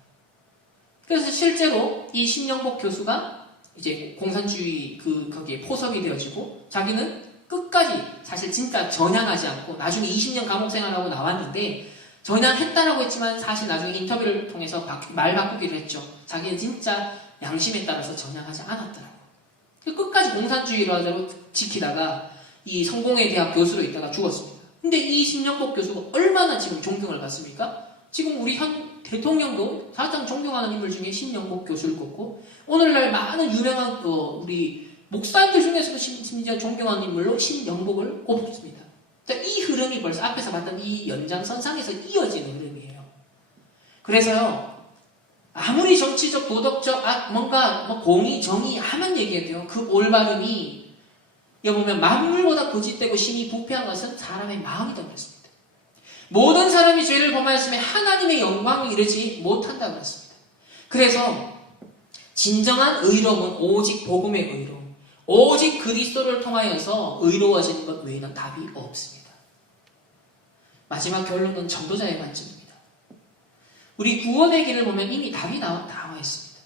그래서 실제로 이 신영복 교수가 이제 공산주의 거기에 포섭이 되어지고 자기는 끝까지 사실 진짜 전향하지 않고 나중에 20년 감옥 생활하고 나왔는데 전향했다라고 했지만 사실 나중에 인터뷰를 통해서 말 바꾸기로 했죠. 자기는 진짜 양심에 따라서 전향하지 않았더라고. 끝까지 공산주의로 지키다가 이 성공회 대학 교수로 있다가 죽었습니다. 근데 이 신영복 교수가 얼마나 지금 존경을 받습니까? 지금 우리 현 대통령도 가장 존경하는 인물 중에 신영복 교수를 꼽고 오늘날 많은 유명한 우리 목사님들 중에서도 심지어 존경하는 인물로 신영복을 꼽습니다. 이 흐름이 벌써 앞에서 봤던 이 연장선상에서 이어지는 흐름이에요. 그래서요, 아무리 정치적, 도덕적, 뭔가 공의, 정의 하면 얘기해도요, 그 올바름이 보면 만물보다 거짓되고 신이 부패한 것은 사람의 마음이다 그랬습니다. 모든 사람이 죄를 범하였으면 하나님의 영광을 이루지 못한다고 그랬습니다. 그래서 진정한 의로움은 오직 복음의 의로움, 오직 그리스도를 통하여서 의로워지는 것 외에는 답이 없습니다. 마지막 결론은 전도자의 관점입니다. 우리 구원의 길을 보면 이미 답이 나와 있습니다.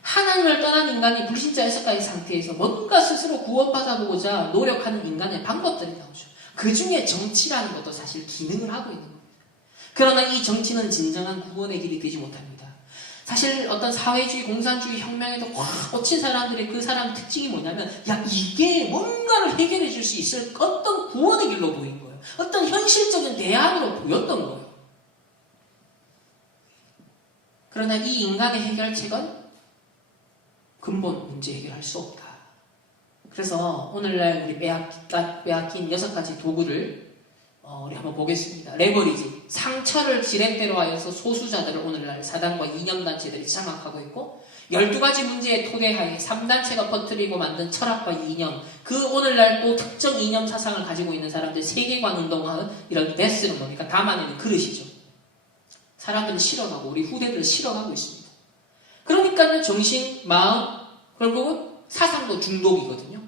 하나님을 떠난 인간이 불신자에서까지 상태에서 뭔가 스스로 구원받아보고자 노력하는 인간의 방법들이 나오죠. 그 중에 정치라는 것도 사실 기능을 하고 있는 겁니다. 그러나 이 정치는 진정한 구원의 길이 되지 못합니다. 사실 어떤 사회주의, 공산주의 혁명에도 확 꽂힌 사람들의 그 사람 특징이 뭐냐면, 야, 이게 뭔가를 해결해 줄 수 있을 어떤 구원의 길로 보인 거예요. 어떤 현실적인 대안으로 보였던 거예요. 그러나 이 인간의 해결책은 근본 문제 해결할 수 없다. 그래서 오늘날 우리 빼앗긴 6가지 도구를 우리 한번 보겠습니다. 레버리지, 상처를 지렛대로 하여서 소수자들을 오늘날 사단과 이념단체들이 장악하고 있고, 12가지 문제의 토대하에 3단체가 퍼뜨리고 만든 철학과 이념, 그 오늘날 또 특정 이념 사상을 가지고 있는 사람들 세계관 운동하는 이런 베스는 뭡니까? 담아내는 그릇이죠. 사람들을 실어가고 우리 후대들을 실어가고 있습니다. 그러니까요, 정신, 마음, 결국은 사상도 중독이거든요.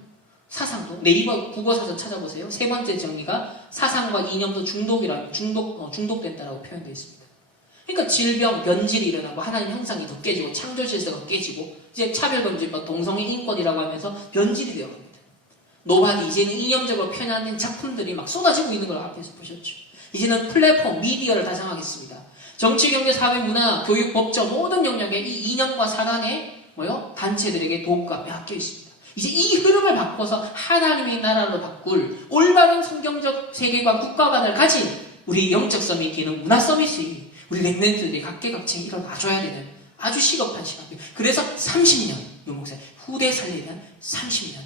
사상도. 네이버 국어사전 찾아보세요. 3번째 정리가 사상과 이념도 중독된다라고 표현되어 있습니다. 그러니까 질병, 변질이 일어나고 하나님 형상이 더 깨지고 창조 질서가 깨지고 이제 차별금지, 동성애 인권이라고 하면서 변질이 되어갑니다. 노화기, 이제는 이념적으로 편향된 작품들이 막 쏟아지고 있는 걸 앞에서 보셨죠. 이제는 플랫폼, 미디어를 가장하겠습니다. 정치, 경제, 사회, 문화, 교육, 법적 모든 영역에 이 이념과 사상의 단체들에게 도구가 빼앗겨 있습니다. 이제 이 흐름을 바꿔서 하나님의 나라로 바꿀 올바른 성경적 세계관, 국가관을 가진 우리 영적 서밋기는 문화 서밋이 우리 렘넌트들이 각계각층 일어나줘야 되는 아주 시급한 시간이에요. 그래서 30년, 유목사 후대 살리는 30년.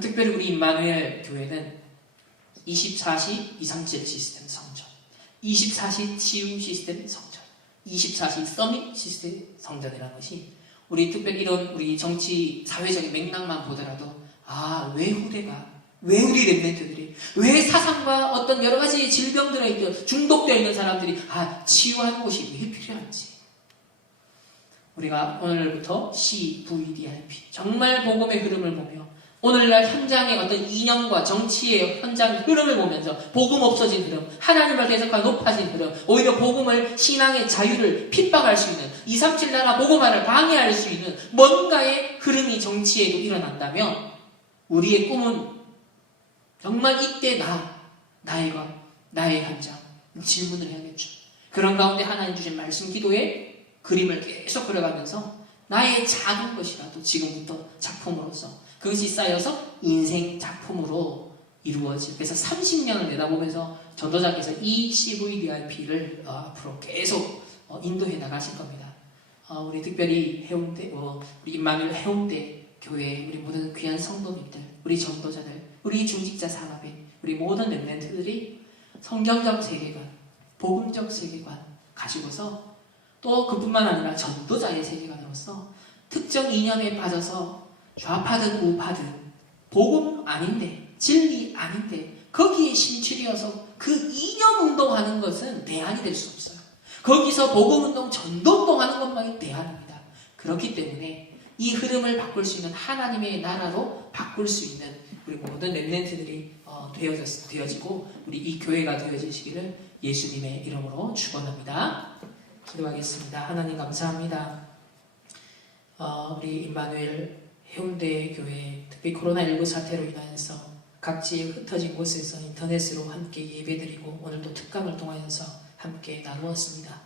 특별히 우리 임마누엘 교회는 24시 이상질 시스템 성전, 24시 치유 시스템 성전, 24시 서밋 시스템 성전이라는 것이 우리 특별히 이런 우리 정치 사회적인 맥락만 보더라도 왜 후대가, 왜 우리 렘넌트들이, 왜 사상과 어떤 여러 가지 질병들에 중독되어 있는 사람들이 치유하는 곳이 왜 필요한지 우리가 오늘부터 CVDRP 정말 복음의 흐름을 보며 오늘날 현장의 어떤 이념과 정치의 현장 흐름을 보면서 복음 없어진 흐름, 하나님을 대적하여 높아진 흐름, 오히려 복음을, 신앙의 자유를 핍박할 수 있는 237 나라 복음화를 방해할 수 있는 뭔가의 흐름이 정치에도 일어난다면 우리의 꿈은 정말 이때 나의 현장 질문을 해야겠죠. 그런 가운데 하나님 주신 말씀 기도에 그림을 계속 그려가면서 나의 작은 것이라도 지금부터 작품으로서 그것이 쌓여서 인생 작품으로 이루어질. 그래서 30년을 내다보면서 전도자께서 이 CVDRP를 앞으로 계속 인도해 나가실 겁니다. 우리 특별히 해운대, 우리 임마누엘 해운대 교회, 우리 모든 귀한 성도님들, 우리 전도자들, 우리 중직자 산업인, 우리 모든 렘넌트들이 성경적 세계관, 복음적 세계관 가지고서 또 그뿐만 아니라 전도자의 세계관으로서 특정 이념에 빠져서 좌파든 우파든 복음 아닌데 진리 아닌데 거기에 심취되어서 그 이념 운동하는 것은 대안이 될 수 없어요. 거기서 복음 운동, 전도 운동하는 것만이 대안입니다. 그렇기 때문에 이 흐름을 바꿀 수 있는 하나님의 나라로 바꿀 수 있는 우리 모든 렘넌트들이 되어지고 우리 이 교회가 되어지시기를 예수님의 이름으로 축원합니다. 기도하겠습니다. 하나님 감사합니다. 우리 임마누엘 해운대 교회 특히 코로나19 사태로 인하여서 각지에 흩어진 곳에서 인터넷으로 함께 예배드리고 오늘도 특강을 통하여서 함께 나누었습니다.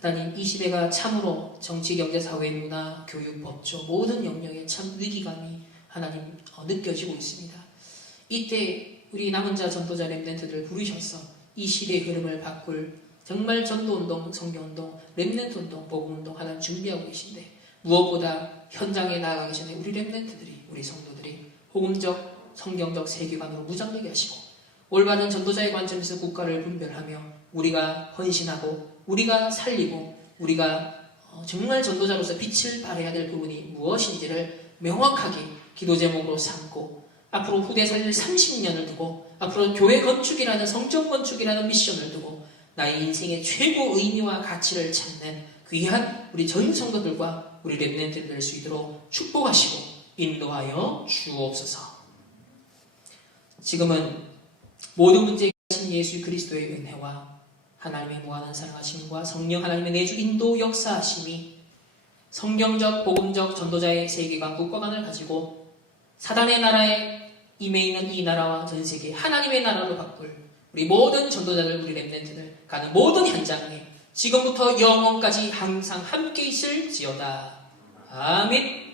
하나님, 이 시대가 참으로 정치, 경제, 사회, 문화, 교육, 법조 모든 영역에 참 위기감이 하나님 느껴지고 있습니다. 이때 우리 남은 자 전도자 렘넌트들을 부르셔서 이 시대의 흐름을 바꿀 정말 전도운동, 성경운동, 렘넌트운동, 복음운동 하나님 준비하고 계신데 무엇보다 현장에 나아가기 전에 우리 렘넌트들이, 우리 성도들이 복음적, 성경적 세계관으로 무장되게 하시고 올바른 전도자의 관점에서 국가를 분별하며 우리가 헌신하고 우리가 살리고 우리가 정말 전도자로서 빛을 발해야 될 부분이 무엇인지를 명확하게 기도 제목으로 삼고 앞으로 후대 살릴 30년을 두고 앞으로 교회 건축이라는 성전 건축이라는 미션을 두고 나의 인생의 최고 의미와 가치를 찾는 귀한 우리 전 성도들과 우리 렘넌트들 될 수 있도록 축복하시고 인도하여 주옵소서. 지금은 모든 문제에 계신 예수 그리스도의 은혜와 하나님의 무한한 사랑하심과 성령 하나님의 내주 인도 역사하심이 성경적 복음적 전도자의 세계관 국가관을 가지고 사단의 나라에 임해 있는 이 나라와 전 세계 하나님의 나라로 바꿀 우리 모든 전도자들, 우리 렘넌트들 가는 모든 현장에 지금부터 영원까지 항상 함께 있을지어다. 아멘.